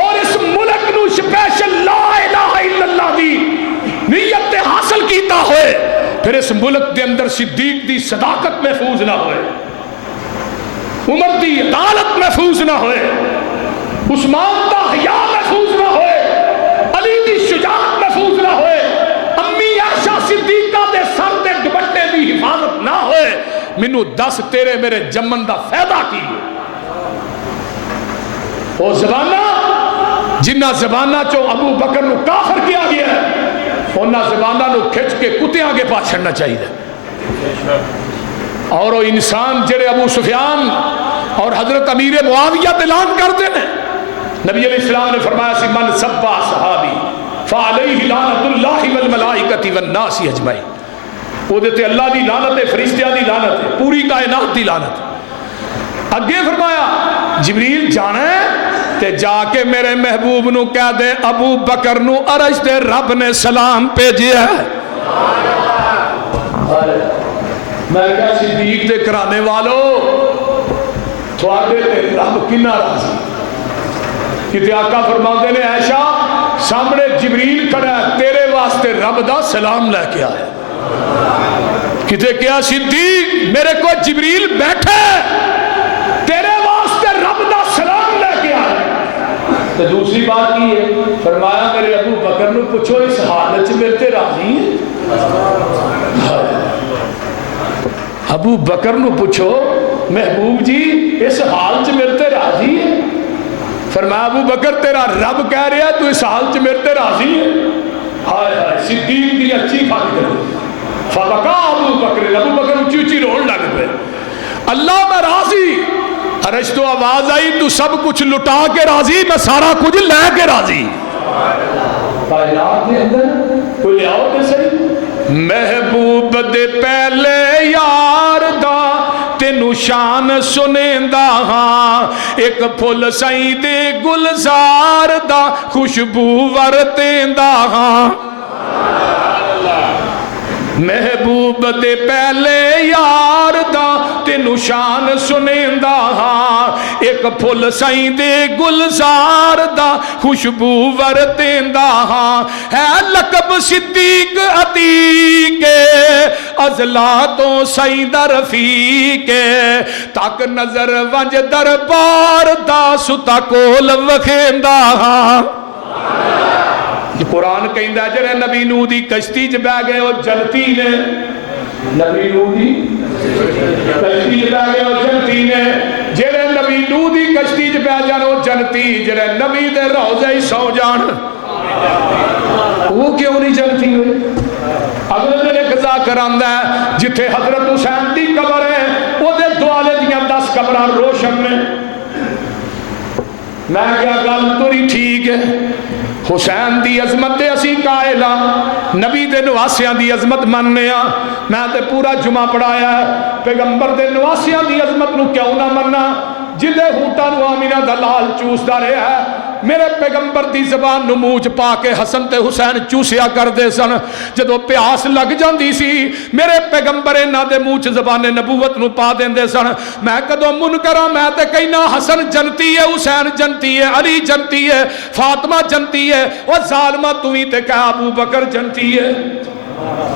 اور اس ملک نو سپیشل لا الہ الا اللہ دی نیت حاصل کیتا ہوئے پھر اس ملک دے اندر صدیق دی صداقت محفوظ نہ ہوئے، عمر دی عدالت محفوظ نہ ہوئے، عثمان دا حیا محفوظ نہ ہوئے، علی دی شجاعت محفوظ نہ ہوئے، امی عائشہ صدیقہ دے سر دے دوپٹے دی حفاظت نہ ہوئے، مینوں دس تیرے میرے جمن دا فائدہ کی؟ وہ زبانہ جنہ زبانہ چو ابو بکر نو کافر کیا گیا ہے انہاں زبانہ نو کھچ کے کتیاں کے پاس چھڑنا چاہیے. اور وہ انسان جڑے ابو سفیان اور حضرت امیر معاویہ اعلان کرتے ہیں. نبی علیہ السلام نے فرمایا سی من سبا صحابی فعلیہ لعنت اللہ والملائکۃ والناس اجمعین. وہ دیتے اللہ دی لعنت ہے، فرشتیاں دی لعنت ہے، پوری کائنات دی لعنت ہے. اگے فرمایا جبریل جانا ہے تے جا کے میرے محبوب نو کہہ دے ابو بکر نو عرش دے رب نے سلام بھیجیا ہے. میں کہا صدیق دے کرانے والو تھوڑے تے رب کنا راضی. کتے آقا فرماتے نے عائشہ سامنے جبریل کھڑا ہے تیرے واسطے رب دا سلام لے کے آیا. کتے کیا صدیق میرے کو جبریل بیٹھے تیرے واسطے رب دا سلام لے کے آیا. تو دوسری بات کی ہے فرمایا میرے ابو بکر نو پوچھو اس حالت میرے تے راضی ہے. ابو بکر نو پوچھو محبوب جی اس حال چ میرے تے راضی ہے. فرمایا ابو بکر تیرا رب کہہ رہا تو اس حال چ میرے تے راضی ہے. ہائے ہائے صدیق دی اچھی بات کر فبکا ابو بکر. ابو بکر اونچی اونچی رونے لگ پے. اللہ میں راضی. عرش تو آواز آئی تو سب کچھ لٹا کے راضی میں سارا کچھ لے کے راضی. کائنات کے اندر کوئی آؤ تے صحیح محبوب دے پہلے یار دا تینو شان سنیندا ہاں ایک پھل سائیں دے گلزار دا خوشبو ورتیندا ہاں. محبوب دے پہلے یار دا تینو شان سنیندا ہاں ایک پھل سائیں دے گلزار دا خوشبو ورتیندا ہاں. ہے لقب صدیق عتیق ازلا تو سائیں دا رفیق تک نظر ونج دربار دا ستا کول وکھیندا ہاں. قرآن کہندا ہے جڑے نبی نوح دی کشتی چ بہ گئے وہ جنتی نے. نبی نوح دی کشتی چ بہ گئے وہ جنتی نے. جڑے نبی نوح دی کشتی چ بہ جان وہ جنتی. جڑے نبی دے روضے ہی سو جان وہ کیوں نہیں جنتی ہوئے. اگلے دن ایک ذاکر آندا ہے جتھے حضرت حسین دی قبر ہے وہ دے دوالے دیاں 10 قبراں روشن نے. میں کیا گل توری ٹھیک ہے. حسین دی عظمت دے اسی قائل ہاں نبی دے نواسیاں دی عظمت مننے ہاں. میں تے پورا جمعہ پڑھایا ہے پیغمبر دے نواسیاں دی عظمت نو کیوں نہ مننا جدے ہوٹا نو آمینہ دا لال چوسدا رہا ہے. میرے پیغمبر دی زبان نو منہ چ پا کے حسن تے حسین چوسیا کر دے سن. جدو پیاس لگ جاندی سی میرے پیغمبر انہاں دے منہ چ زبان نبوت نو پا دیندے سن. میں کدو منکراں میں تے کہنا حسن جنتی ہے حسین جنتی ہے علی جنتی ہے فاطمہ جنتی ہے. او ظالما تو ہی تے کہا ابو بکر جنتی ہے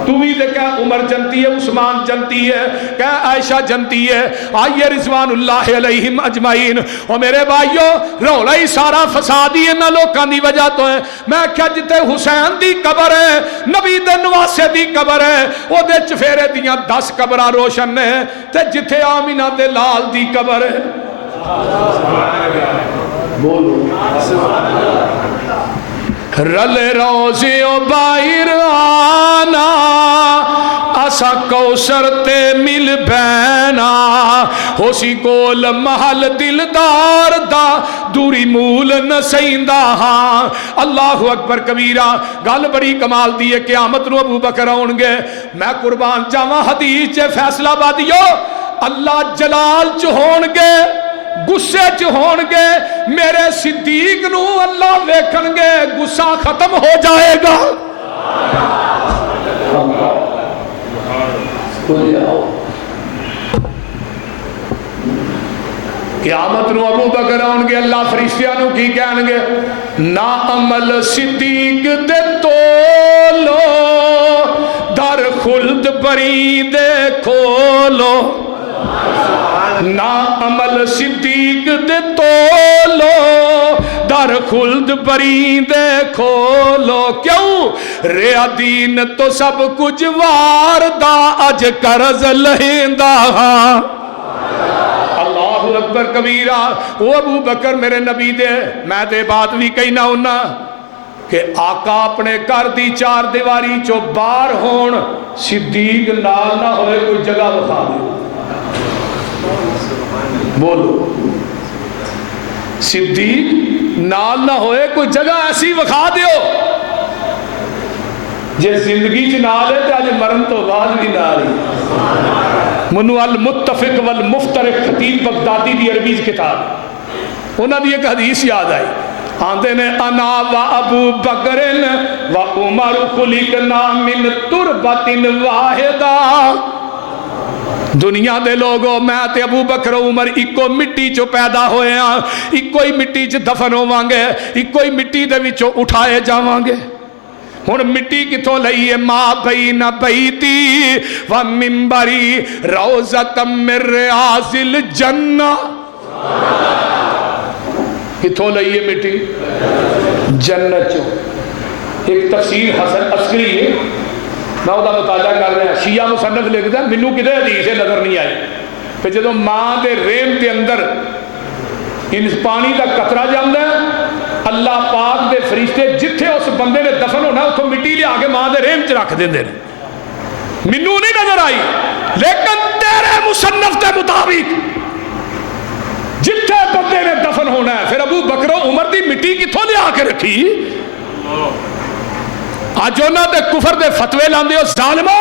تو بھی تے کہا عمر جنتی ہے عثمان جنتی ہے کہا عائشہ جنتی ہے. آئیے رضوان اللہ علیہم اجمعین. اور میرے بھائیو رولا ہی سارا فسادی انہاں لوکاں دی وجہ تو ہے. میں کیا جتے حسین دی قبر ہے نبی دے نواسے دی قبر ہے او دے چفیرے دیاں 10 قبراں روشن نے تے جتھے آمینہ دے لال دی قبر ہے بولو رل روزیوں باہر آنا اسا کوثر تے مل بینا ہو سی کول محل دلدار دا دوری مول نسیندا ہاں. اللہ اکبر کبیرہ. گل بڑی کمال دی ہے. قیامت نو ابو بکر آن گے میں قربان جاواں حدیث چ فیصلہ بادیو اللہ جلال چ ہون گے غصے چ ہون گے میرے صدیق نو اللہ ویکھن گے غصہ ختم ہو جائے گا. قیامت نو ابو بکر آن گے اللہ فرشتیاں نو کی کہن گے نا عمل صدیق دے تولو در خلد بری دے کھولو. نا عمل صدیق دے تولو در خلد بری دے کھولو. کیوں ریا دین تو سب کچھ وار دا اج قرض لہندا ہاں. اللہ اکبر کبیرہ. وہ ابو بکر میرے نبی دے میں دے بات بھی کہنا ہونا کہ آقا اپنے گھر دی چار دیواری چو باہر ہون صدیق نال نہ ہوئے کوئی جگہ بخا دے بولو صدیق نال نہ ہوئے کوئی جگہ ایسی بخا دیو جے زندگی چ نال ہے تے اج مرن تو بعد بھی نال ہی منو المتفق والمفترق خطیب بغدادی دی عربی کتاب انہاں دی ایک حدیث یاد آئی آندے نے انا و ابو بکر و عمر خلقنا من تربت واحدہ دنیا دے لوگوں میں تے ابو بکر و عمر ایکو مٹی چو پیدا ہوئے ہیں ایکو ہی مٹی چ دفن ہوواں گے ایکو ہی مٹی دے وچوں اٹھائے جاواں گے ہن مٹی کتھوں لئیے ما بین بیتی و منبری روضۃ من ریاض الجنہ کتھوں لئیے مٹی جنت چوں ایک تفسیر حسن عسکری ہے میں وہ مطالعہ کر رہا شیعہ مصنف لکھتا ہے منو کدھے حدیث نظر نہیں آئی کہ جدو ماں دے رحم دے اندر ان پانی کا قطرہ جامدا ہے اللہ پاک دے فرشتے جتھے اس بندے نے دفن ہونا اتھوں مٹی لیا کے ماں دے رحم چ رکھ دیندے نے منو نہیں نظر آئی لیکن تیرے مصنف دے مطابق جتھے بندے نے دفن ہونا ہے پھر ابو بکر و عمر دی مٹی کتھوں لیا کے رکھی آج انہاں دے کفر دے فتوے لاندے ہو ظالمہ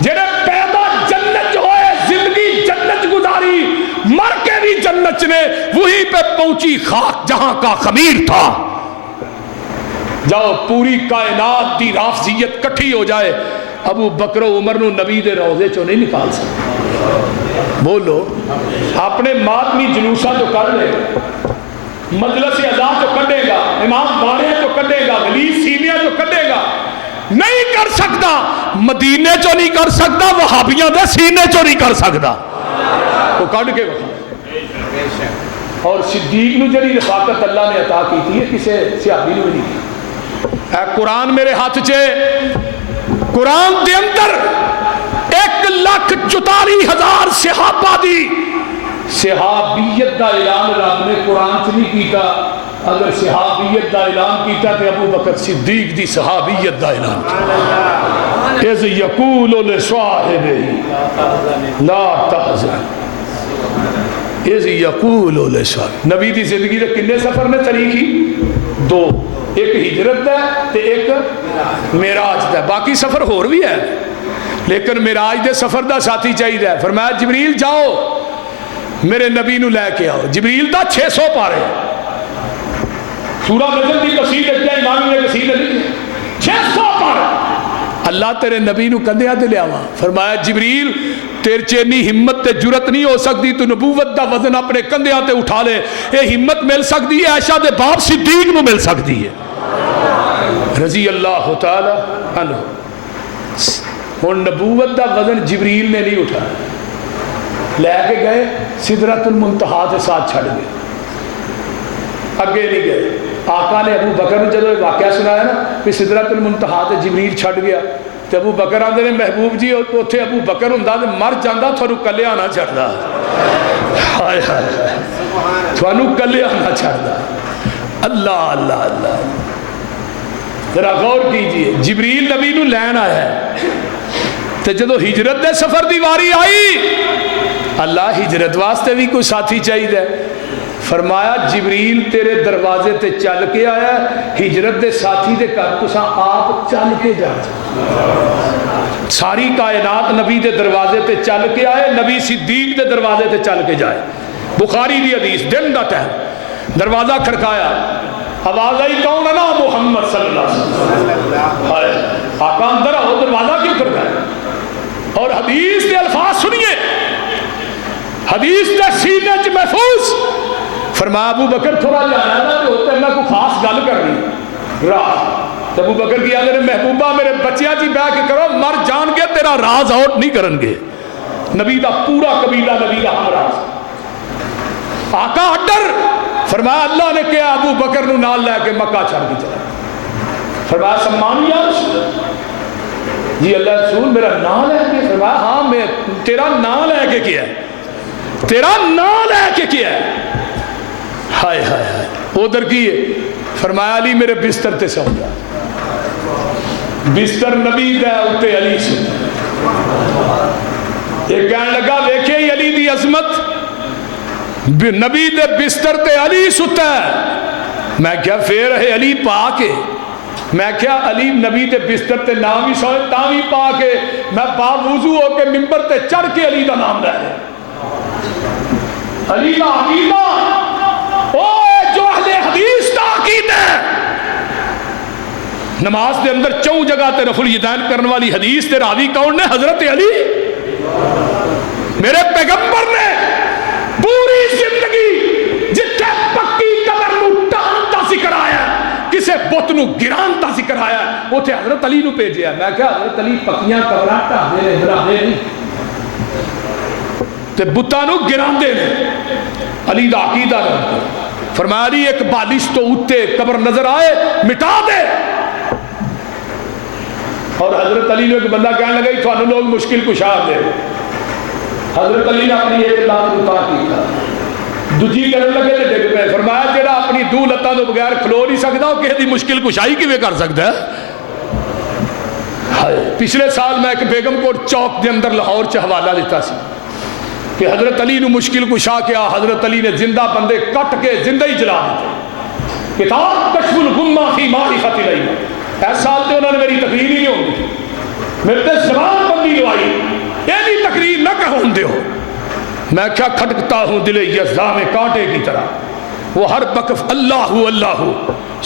جنہیں پیدا جنت ہوئے زندگی جنت گزاری مر کے بھی جنت نے وہی پہ پہنچی خاک جہاں کا خمیر تھا جاؤ پوری کائنات دی رافضیت کٹھی ہو جائے ابو بکر و عمر نو نبی دے روضے چوں نہیں نکال سکتے بولو اپنے ماتمی جلوسہ جو کر لے مجلس عزا جو کٹے گا امام بارے جو کٹے گا غلیظ سینیہ جو کٹے گا نہیں کر سکتا مدینے جو نہیں کر سکتا وہابیاں دے سینے جو نہیں کر سکتا وہ کٹ کے اور صدیق نو جڑی رفاقت اللہ نے عطا کی تھی کسے صحابی نے نہیں کی اے قرآن میرے ہاتھ چے قرآن دے اندر 1,44,000 صحابہ دی صحابیت دا اعلان رب نے قرآن چ نہیں کیتا اگر صحابیت دا اعلان کیتا تے ابو بکر صدیق دی صحابیت دا اعلان کیتا اذ یقول لصاحبہ لا تحزن اذ یقول لصاحبہ نبی دی زندگی دے کنے سفر نے طریقی 2 ایک ہجرت دا تے ایک معراج دا باقی سفر ہور بھی ہے لیکن معراج دے سفر دا ساتھی چاہیے فرمایا جبریل جاؤ میرے نبی نو لے کے آؤ جبریل دا 600 پارے سورہ نجم دی تفسیر کیا امام نے تفسیر لکھی 600 پارے اللہ تیرے نبی نو کندھیاں تے لے آواں فرمایا جبریل تیرے چینی ہمت تے جرت نہیں ہو سکتی تو نبوت دا وزن اپنے کندھیاں تے اٹھا لے یہ ہمت مل سکتی ہے عائشہ دے باپ صدیق نو مل سکتی ہے رضی اللہ تعالی عنہ ہن نبوت دا وزن جبریل نے نہیں اٹھایا لے کے گئے سدرۃ المنتہا کے ساتھ چھڑ گئے اگے نہیں گئے آقا نے ابو بکر نے جب واقعہ سنایا نا کہ سدرۃ المنتہا تے جبریل چھڑ گیا تے ابو بکر آندے نے محبوب جی اوتھے ابو بکر ہوندا تے مر جاندا تھانوں کلیاں نہ چھڑدا ہائے ہائے تھانوں کلیاں نہ چھڑدا اللہ اللہ اللہ ذرا غور کیجئے جبریل نبی نو لین آیا ہے تے جدو ہجرت دے سفر دی واری آئی اللہ ہجرت واسطے بھی کوئی ساتھی چاہیے فرمایا جبریل تیرے دروازے تے چل کے آیا ہجرت دے ساتھی دے کر تساں آپ چل کے جا ساری کائنات نبی دے دروازے تے چل کے آئے نبی صدیق دے دروازے تے چل کے جائے بخاری دی حدیث دن دا ٹائم دروازہ کھڑکایا آواز آئی کون ہے نا محمد صلی اللہ علیہ وسلم آقا اندر آؤ دروازہ کیوں کھڑکایا اور حدیث کے الفاظ سنیے حدیث دے سینے چ محفوظ فرمایا ابو بکر تھوڑا جانا نا کہ ہوتا ہے کوئی خاص گل کرنی راز ابو بکر کی آدھے محبوبہ میرے بچیاں جی بیٹھ کے کرو مر جان کے تیرا راز آؤٹ نہیں کرن گے نبی دا پورا قبیلہ نبی دا ہم راز آقا اڈر فرمایا اللہ نے کیا ابو بکر نو نال لے کے مکہ چھڑ کے چلا فرمایا سمان یا رسول جی اللہ رسول میرا نام لے کے فرمایا ہاں میں تیرا نام لے کے کیا ہے تیرا نام لے کے کیا ہے ہائے ہائے ہائے ادھر کی ہے فرمایا علی میرے بستر تے سو جا. بستر نبی دا اتے علی سے یہ کہنے لگا ویکھے ہی علی دی عظمت نبی دے بستر تے علی ستا ہے. میں کیا پھر ہے علی پا کے میں کیا علی نبی دے بستر تے نام ہی سوئے تاوی پا کے میں با وضو ہو کے ممبر تے چڑھ کے علی دا نام لے علی دا عقیدہ اوہ جو اہل حدیث دا عقیدہ نماز دے اندر چون جگہ تے رفع الیدین کرنے والی حدیث تے راوی کون نے حضرت علی. میرے پیغمبر نے پوری زندگی جتنے پکی قبر نو ٹانتا سی کرایا کسے بت نو گرانتا سی کرایا وہ تھے حضرت علی نو بھیجیا. میں کہا حضرت علی پکیاں قبراں ٹاندے نے گراندے نہیں تے بتاں نو گراندے نے. علی دا عقیدہ نے فرمایا علی ایک بالش تو اتے قبر نظر آئے مٹا دے. اور حضرت علی نے ایک بندہ کہنے لگا تھانوں لوگ مشکل کشا دے. حضرت علی نے اپنی ایک لات اتار کی دوجی کرنے لگے تے ڈگ پے. فرمایا جڑا اپنی دو لتاں تو بغیر کھلو نہیں سکدا وہ کسی دی مشکل کشائی کیویں کر سکدا ہے. پچھلے سال میں ایک بیگم کوٹ چوک دے اندر لاہور چ حوالہ دیتا سی کہ حضرت علی نو مشکل کشا کیا. حضرت علی نے زندہ بندے کٹ کے زندہ ہی جلا دیتے. کتاب کشف الغمہ فی معرفت العلم. اس سال تے انہوں نے میری تقریر ہی نہیں ہوگی میرے تے زبان بندی لوائی یہ تقریر نہ کہوں دے ہو. میں کیا کھٹکتا ہوں دل یزدہ میں کانٹے کی طرح وہ ہر وقف اللہ اللہ.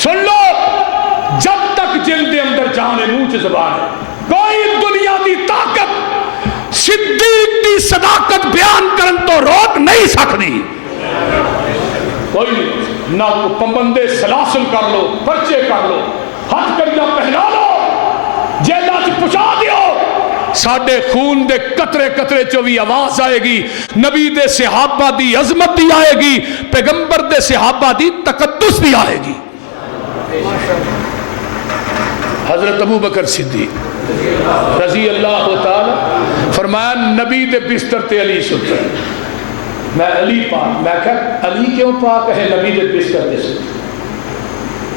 سن لو جب تک جن دے اندر جان نوچ زبان ہے کوئی دنیا دی طاقت صدیق دی صداقت بیان کرن تو روک نہیں سکتی. کوئی نہ پابندے سلاسل کر لو پرچے کر لو ہاتھ کڑیاں پہنا لو جیلہ چ پہنچا دیو ساڈے خون دے قطرے قطرے چو بھی آواز آئے گی. نبی دے صحابہ دی عظمت بھی آئے گی پیغمبر دے صحابہ دی تقدس بھی آئے گی. حضرت ابو بکر صدیق رضی اللہ تعالی فرمایا نبی دے بستر تے علی ستا ہے. میں علی پاک میں کہا علی کیوں پاک ہے نبی دے بستر تے ستا.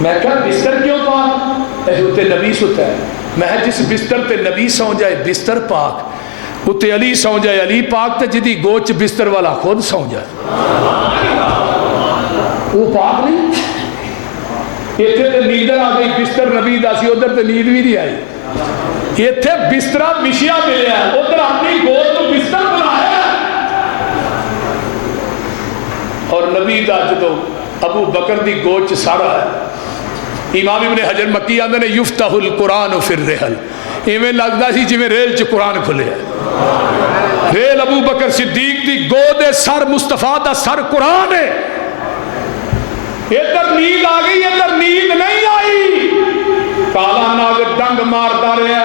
میں کہا بستر کیوں پاک اے نبی ستا ہے. میں جس بستر تے نبی سو جائے بستر پاک اتے علی سو جائے علی پاک تے جدی گوچ بستر والا خود سو جائے وہ پاک نہیں. اتنے تے نیندر آ گئی بستر نبی دا سی ادھر تے نیند بھی نہیں آئی. اتنے بسترا مشیا ملیا ادھر اپنی گود تو بستر بنایا. اور نبی دا جدو ابو بکر دی گوچ سارا ہے امام ابن حجر مکی آندے نے یفتح القرآن فی الرحل ایویں لگدا سی جویں ریل چ قرآن کھلے ریل ابو بکر صدیق دی گود سر مصطفیٰ دا سر قرآن ہے. ادھر نیند آ گئی ادھر نیند نہیں آئی. کالا ناگ ڈنگ مارتا رہا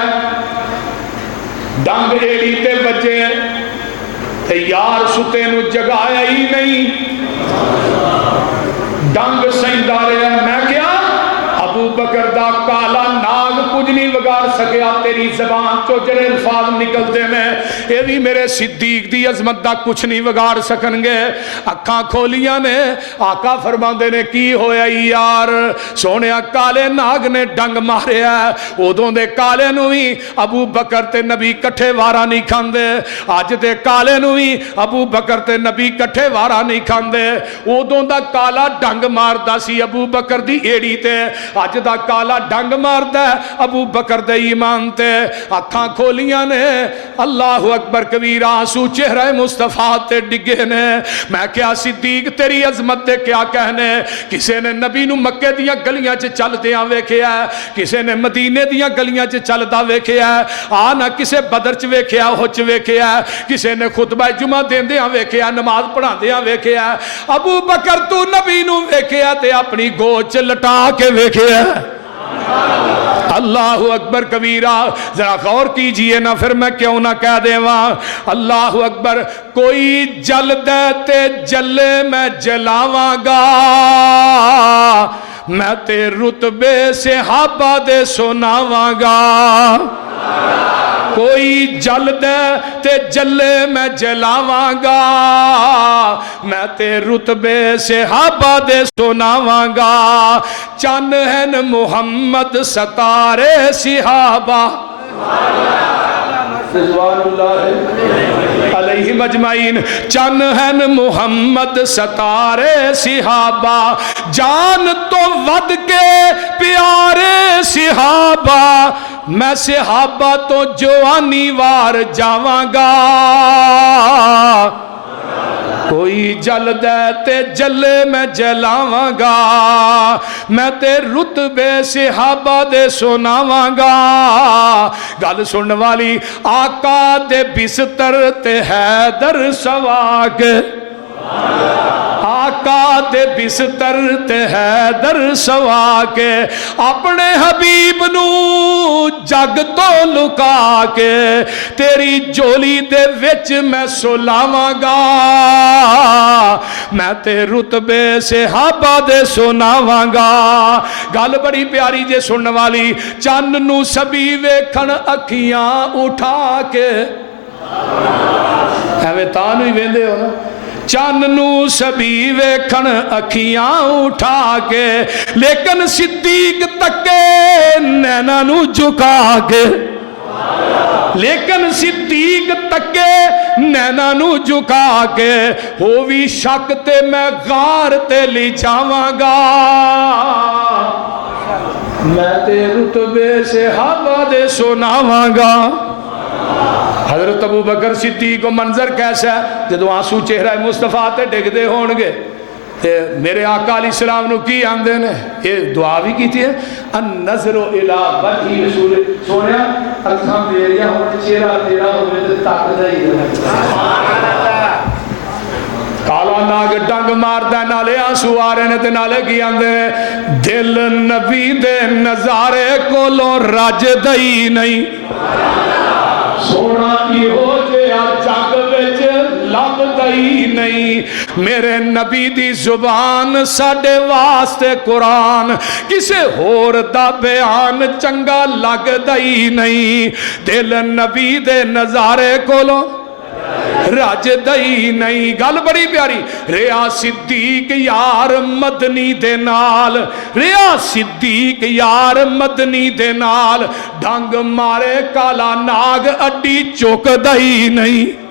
ڈنگ ایڑی تے بجے تے یار ستے نو جگایا ہی نہیں ڈنگ سیندا رہا. میں کیا ابو بکر دا کالا ناگ کچھ نہیں بگاڑ سکیا تیری زبان تو جڑے الفاظ نکلتے ہیں یہ بھی میرے صدیق دی عظمت دا کچھ نہیں بگاڑ سکن گے. اکھاں کھولیاں نے آقا فرماندے نے کی ہویا یار سونیا کالے ناگ نے ڈنگ ماریا ادوں دے کالے نو بھی ابو بکر تے نبی کٹھے وارا نہیں کھاندے. اج دے کالے نو بھی ابو بکر تے نبی کٹھے وارا نہیں کھاندے. ادوں دا کالا ڈنگ ماردا سی ابو بکر دی ایڑی تے اج دا کالا ڈنگ ماردا ابو بکر دے ایمان تے. اکھاں کھولیاں نے اللہ اکبر کبیرہ آنسو چہرہ مصطفیٰ تے ڈگے نے. میں کیا صدیق تیری عظمت تے کیا کہنے. کسے نے نبی نو مکے دیاں گلیاں چ چلدیاں ویکھیا کسے نے مدینے دیاں گلیاں چ چلدا ویکھیا آ نہ کسے بدر چ ویکھیا ہو چ ویکھیا کسے نے خطبہ جمعہ دیندیاں ویکھیا نماز پڑھاندیاں ویکھیا. ابو بکر تو نبی نو ویکھیا تے اپنی گود چ لٹا کے ویکھیا. اللہ اکبر کبیرہ ذرا غور کیجئے نا پھر میں کیوں نہ کہہ دیواں اللہ اکبر. کوئی جل دے تے جلے میں جلاواں گا میں تے رتبے صحابہ دے سناواں گا. کوئی جل دے تے جلے میں جلاواں گا میں تے رتبے صحابہ دے سناواں گا چن ہیں محمد ستارے صحابہ رضوان اللہ علیہ مجمعین چن ہیں محمد ستارے صحابہ جان تو ود کے پیارے صحابہ میں صحابہ تو جوانی وار جاواں گا کوئی جل دے تے جلے میں جلاواں گا میں تے رتبے صحابہ دے سناواں گا گل سن والی آقا دے بستر تے حیدر سوا کے آقا دے بستر تے حیدر سوا کے اپنے حبیب نو جگ تو لکا کے تیری جولی دے وچ میں سلاواں گا میں تے رتبے صحابہ دے سناواں گا گل بڑی پیاری جے سنن والی چن نو سبھی ویکھن اکھیاں اٹھا کے ایویں تاں ہی ویندے ہو نا چن نو سبھی ویکھن اکھیاں اٹھا کے لیکن صدیق تکے نینا نو جھکا کے لیکن صدیق تکے نینا نو جھکا کے ہووی شک تے میں غار تے لی جاواں گا میں تے رتبے صحابہ دے سناواں گا حضرت ابو بکر صدیق کو منظر کیسا ہے جدو آنسو چہرہ مصطفیٰ تے ڈگ دے ہونگے میرے آقا علیہ السلام نو کی آمدے نے یہ دعا بھی کی تھی ہے النظر الى وجہ رسول سونیا اکھاں میریا ہونے چہرہ تیرا ہونے تے تک دائی کالا ناگ ڈنگ ماردہ نالے آنسو آ رہے نے تے نالے کی آمدے نے دل نبی دے نظارے کو لو رج دئی نہیں سونا کی ہو جیا جگ وچ لب دئی نہیں میرے نبی دی زبان ساڈے واسطے قرآن کسے ہور دا بیان چنگا لگ دئی نہیں دل نبی دے نظارے کولو رج دئی نہیں گل بڑی پیاری ریا صدیق یار مدنی دے نال ریا صدیق یار مدنی دے نال ڈنگ مارے کالا ناگ اڈی چوک دئی نہیں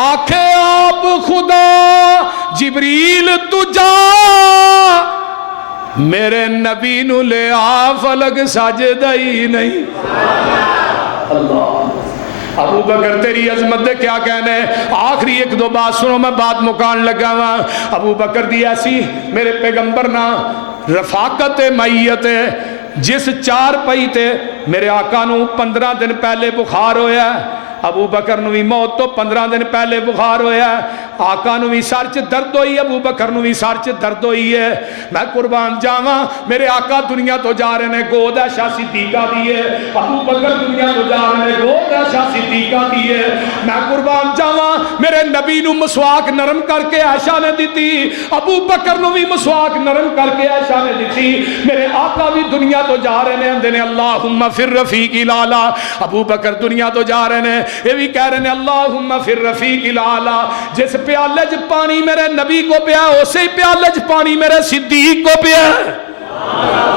آکھے آپ خدا جبریل تجا میرے نبی نو لے آ فلک سجدہ ہی نہیں اللہ ابو بکر تیری عظمت دے کیا کہنے آخری ایک دو بات سنو میں بات مکان لگا ہوا ابو بکر دی ایسی میرے پیغمبر نا رفاقت میت جس چار پئی تے میرے آقا نو 15 دن پہلے بخار ہویا ہے ابو بکر نو بھی موت تو 15 دن پہلے بخار ہویا ہے آقا نو بھی سر چ درد ہوئی ابو بکر نو بھی سر چ درد ہوئی ہے میں قربان جاواں میرے آقا دنیا تو جا رہے نے گود عائشہ صدیقہ دی ہے ابو بکر دنیا تو جا رہے نے گود عائشہ صدیقہ دی ہے میں قربان جاواں میرے نبی نو مسواک نرم کر کے عائشہ نے دیتی ابو بکر نو بھی مسواک نرم کر کے عائشہ نے دیتی میرے آقا بھی دنیا تو جا رہے نے اندے نے اللہم فی الرفیق الاعلی ابو بکر دنیا تو جا رہے نے یہ بھی کہہ رہے ہیں اللہم فی الرفیق الاعلی جس پیالے چ پانی میرے نبی کو پیا اسی پیالے چ پانی میرے صدیق کو پیا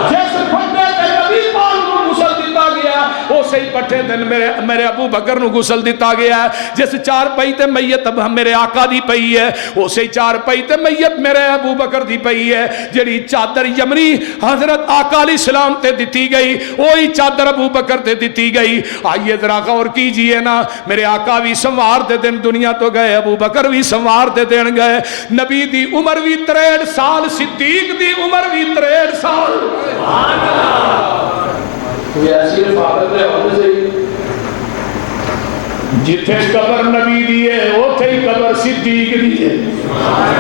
جس پھٹے تے نبی پاک کو غسل دیتا گیا اسی پٹھے دن میرے ابو بکر نو غسل دیتا گیا جس چار پئی تے میت میرے آقا دی پئی ہے اسی چار پئی تے میت میرے ابو بکر دی پئی ہے جڑی چادر یمنی حضرت آقا علیہ السلام تے دیتی گئی وہی چادر ابو بکر تے دیتی گئی آئیے ذرا غور کیجئے نا میرے آقا بھی سنوار دے دن دنیا تو گئے ابو بکر بھی سنوار دے دن گئے نبی دی عمر بھی 63 سال صدیق دی عمر بھی 63 سال یہ ایسی رفاقت ہے ہونے سے جتھے قبر نبی دیئے اوتھے ہی قبر صدیق دیئے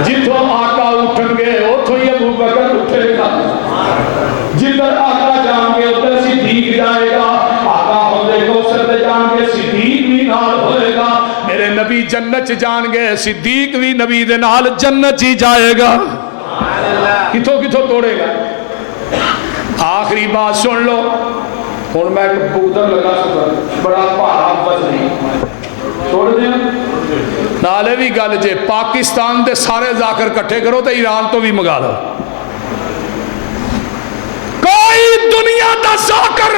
جتھوں آقا اٹھن گے اوتھوں ہی ابو بکر اٹھے گا جدھر آقا جان گے ادھر صدیق جائے گا آقا ہوندے کوثر دے جان گے صدیق بھی نال ہوئے گا میرے نبی جنت جان گے صدیق بھی نبی دے نال جنت ہی جائے گا کتھوں کتھوں توڑے گا آخری بات سن لو ہوں میں ایک بودر لگا سکتا بڑا بھارا بس نہیں چھوڑ دیں نالے بھی گل جے پاکستان دے سارے ذاکر کٹھے کرو تو ایران تو بھی منگا لو کوئی دنیا دا ذاکر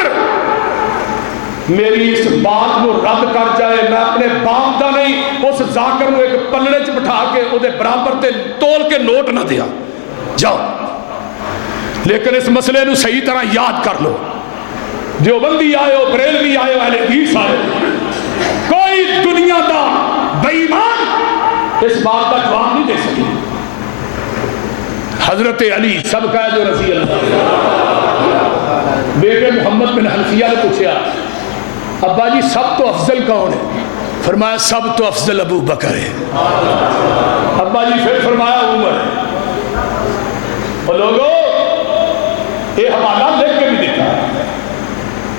میری اس بات کو رد کر جائے میں اپنے باپ دا نہیں اس ذاکر کو ایک پلڑے چ بٹھا کے وہ برابر تے تول کے نوٹ نہ دیا جاؤ لیکن اس مسئلے نو صحیح طرح یاد کر لو دیوبندی آئے ہو بریلوی آئے ہو اہل حدیث آئے ہو کوئی دنیا دا بے ایمان اس بات کا جواب نہیں دے سکے حضرت علی سب کا جو رضی اللہ بیٹے محمد بن حنفیہ نے پوچھا ابا جی سب تو افضل کون ہے فرمایا سب تو افضل ابو بکر ہے ابا جی پھر فرمایا عمر اور لوگوں یہ حوالہ لکھ کے بھی دیتا ہے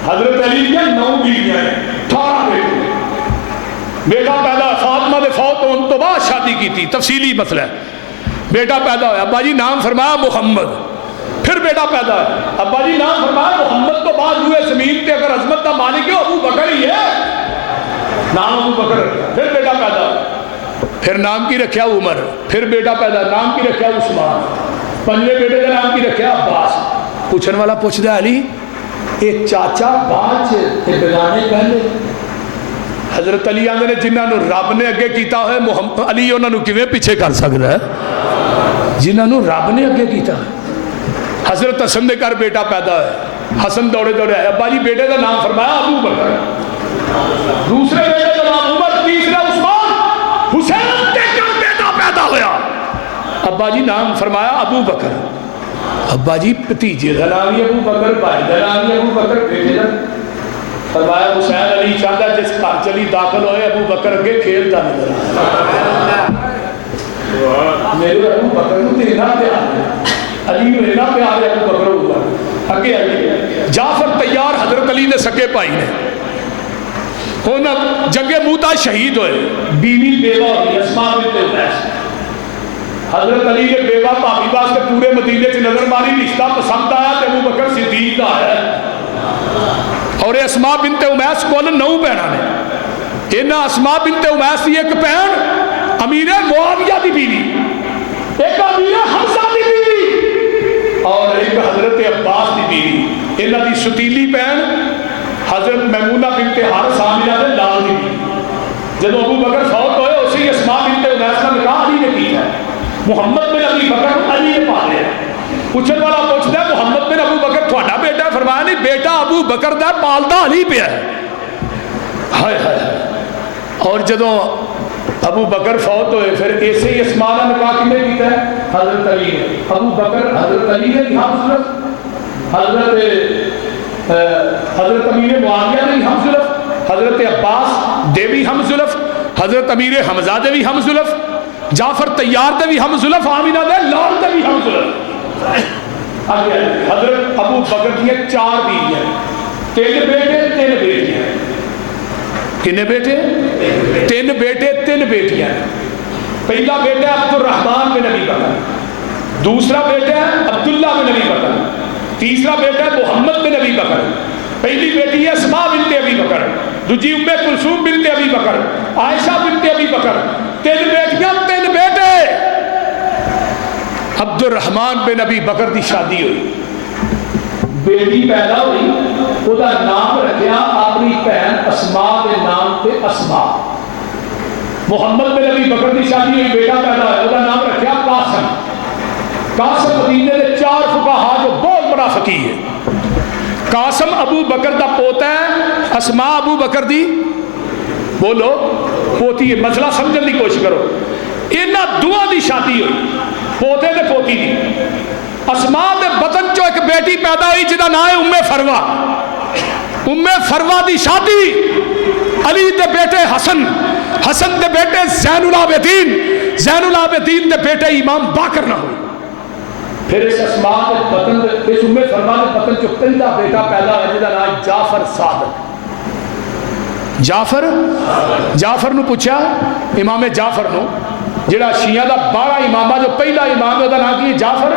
حضرت علی کی 9 بیویاں ہیں 18 بیٹے بیٹا پیدا فاطمہ دے فوت ہونے تو بعد شادی کی تھی تفصیلی مسئلہ ہے بیٹا پیدا ہوا ابا جی نام فرمایا محمد پھر بیٹا پیدا ہے ابا جی نام فرمایا محمد تو بعد ہوئے زمین پہ اگر عظمت کا مالک ہے ابو بکر ہی ہے نام ابو بکر رکھا پھر بیٹا پیدا پھر نام کی رکھا عمر پھر بیٹا پیدا نام کی رکھا عثمان 5ویں بیٹے کا نام کی رکھا عباس پوچھنے والا پوچھتا ہے علی یہ چاچا بعد بگانے پہلے حضرت علی آندے نے جنہاں نو رب نے اگے کیتا ہے محمد علی انہاں نو کیویں پیچھے کر سکتا ہے جنہاں نو رب نے اگے کیتا ہے حضرت حسن دے گھر بیٹا پیدا ہے حسن دوڑے دوڑے آئے ابا جی بیٹے کا نام فرمایا ابو بکر دوسرے بیٹے کا نام عمر تیسرا عثمان حسین دے گھر بیٹا پیدا ہویا ابا جی نام فرمایا ابو بکر ابا جی بھتیجے کا نام ہی ابو بکر بھائی کا نام ہی ابو بکر بیٹے کا فرمایا حسین علی چاہتا جس گھر چلی داخل ہوئے ابو بکر اگے کھیلتا نظر میرے ابو بکر کو دینا پیار علی نے لینا پیار ہے ابو بکر ہوگا اگے علی جعفر تیار حضرت علی نے سکے پائی نے انہوں جنگ موتا شہید ہوئے بیوی بیوہ ہوئی اسماء بنت امیس حضرت علی کے بیوہ پاپی واسطے پورے مدینے سے نظر ماری رشتہ پسند آیا تو ابو بکر صدیق کا ہے اور اسماء بنت امیس کول 9 بہناں نے انہاں اسماء بنت امیس دی ایک بہن امیر معاویہ دی بیوی ایک امیر حمزہ دی بیوی اور ایک حضرت عباس دی بیوی انہاں دی ستیلی بہن حضرت میمونہ بنت حارث عامرہ دے لال دی بیوی جب ابو بکر فوت ہوئے اسی اسماء بنت امیس کا نکاح علی نے کیا ہے محمد بن ابی بکر علی نے پالے پوچھن والا پوچھتا ہے محمد بن ابو بکر تھوڑا بیٹا فرمایا نہیں بیٹا ابو بکر دا پالدا علی پہ ہے ہائے ہائے اور جدوں ابو بکر فوت ہوئے پھر ایسے ہی اسماء کا نکاح کنے کیتا ہے حضرت علی نے ابو بکر حضرت علی نے ہم صرف حضرت امیر معاویہ نے ہم صرف حضرت عباس دے بھی ہم زلف حضرت امیر حمزہ دے بھی ہم زلف جعفر تیار دے بھی ہم زلف آمینہ دے لال دے بھی ہم زلف حضرت ابو بکر کی 4 بیویاں 3 بیٹے 3 بیٹیاں کنے بیٹے 3 بیٹے 3 بیٹیاں پہلا بیٹا عبد الرحمن بن ابی بکر دوسرا بیٹا عبداللہ بن ابی بکر تیسرا بیٹا محمد بن ابی بکر پہلی بیٹی ہے اسماء بنت ابی بکر دوسری ام کلثوم بنت ابی بکر عائشہ بنت ابی بکر 3 بیٹیاں 3 بیٹے عبد الرحمن بن ابی بکر دی شادی ہوئی بیٹی پیدا ہوئی وہ دا نام رکھیا اپنی بہن اسماء کے نام پہ اسماء محمد بن ابی بکر دی شادی ہوئی بیٹا پیدا ہویا وہ دا نام رکھیا قاسم قاسم مدینے کے 4 فقہا جو بہت بڑا فقیہ ہے قاسم ابو بکر دا پوتا ہے اسماء ابو بکر دی بولو پوتی ہے مسئلہ سمجھن دی کوشش کرو انہاں دوواں دی شادی ہوئی پوتے دے پوتی دی اسماء دے بطن چو ایک بیٹی پیدا ہوئی جدا نام ہے ام فروا دی شادی علی دے بیٹے حسن دے بیٹے زین العابدین دے بیٹے امام باقر نہ ہوئی پھر اس اسماء دے بطن اس ام فروا دے بطن چو پہلا بیٹا پیدا ہوئی جدا نام جعفر صادق جعفر نو پوچھا امام جعفر نو جڑا شیعہ دا 12 امامہ جو پہلا امام ہے دا نام کی جعفر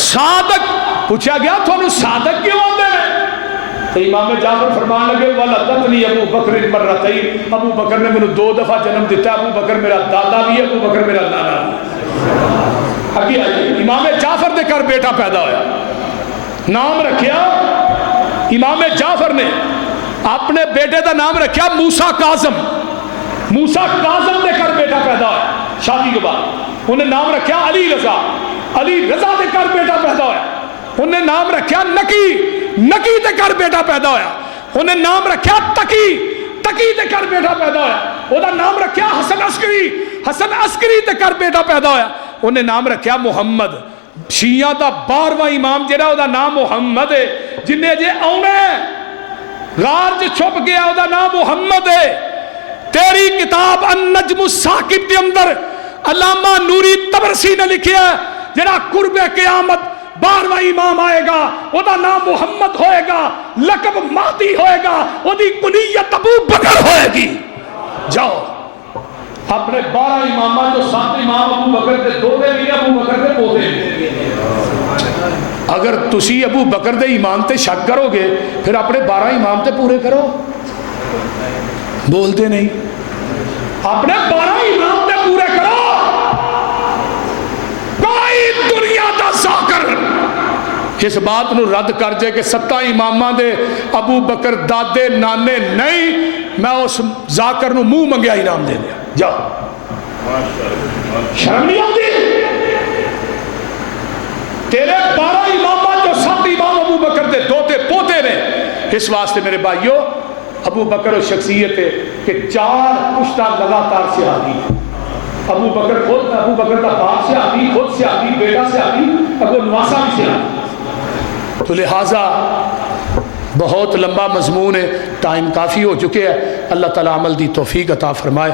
صادق پوچھا گیا تو انہوں صادق کیوں آندے ہیں تو امام جعفر فرمان لگے ولدتنی ابو بکر مرتین، ابو بکر نے مجھے 2 دفعہ جنم دیتا ہے، ابو بکر میرا دادا بھی ہے، ابو بکر میرا نانا بھی۔ آگے آئیے، امام جعفر دے کر بیٹا پیدا ہویا، نام رکھیا امام جعفر نے اپنے بیٹے دا نام رکھیا موسیٰ کاظم، موسیٰ کاظم دے کر بیٹا پیدا ہویا شادی کے بعد، انہیں نام رکھیا علی رضا، علی رضا دے کر بیٹا پیدا ہویا، انہیں نام رکھیا نکی، نکی دے کر بیٹا پیدا ہویا، انہیں نام رکھیا تقی، تقی دے کر بیٹا پیدا ہویا، انہیں نام رکھیا حسن عسکری، حسن عسکری دے کر بیٹا پیدا ہویا، انہیں نام رکھیا محمد۔ شیعہ دا 12واں امام جڑا دا نام محمد ہے، جنہیں جے اونے غار جو چھپ گیا دا نام محمد ہے۔ تیری کتاب النجم الثاقب کے اندر علامہ نوری طبرسی نے لکھیا ہے جڑا قرب قیامت 12واں امام آئے گا، وہ دا نام محمد ہوئے گا، لقب مہدی ہوئے گا، وہ دی کنیت ابو بکر ہوئے گی۔ جاؤ اپنے 12 امامہ جو 7 امام ابو بکر دے 2 دے بھی ابو بکر دے پوتے بھی۔ اگر تسی ابو بکر دے امام تے شک کرو گے پھر اپنے 12 امام تے پورے کرو، بولتے نہیں، اپنے 12 امام تے پورے کرو۔ کوئی دنیا دا ذاکر اس بات نو رد کر جائے کہ 7 امامہ دے ابو بکر دادے نانے نہیں، میں اس ذاکر نو منہ منگیا انعام دے دیا۔ جاؤ، شرم نہیں آتی؟ تیرے 12 امامہ جو 7 امام ابو بکر دے 2 تے پوتے نے۔ اس واسطے میرے بھائیو ابو بکر و شخصیت ہے کہ 4 پشتہ لگاتار صحابی، ابو بکر خود، ابو بکر کا باپ صحابی، خود صحابی، بیٹا صحابی، ابو نواسہ بھی صحابی۔ تو لہٰذا بہت لمبا مضمون ہے، ٹائم کافی ہو چکے ہیں، اللہ تعالیٰ عمل دی توفیق عطا فرمائے۔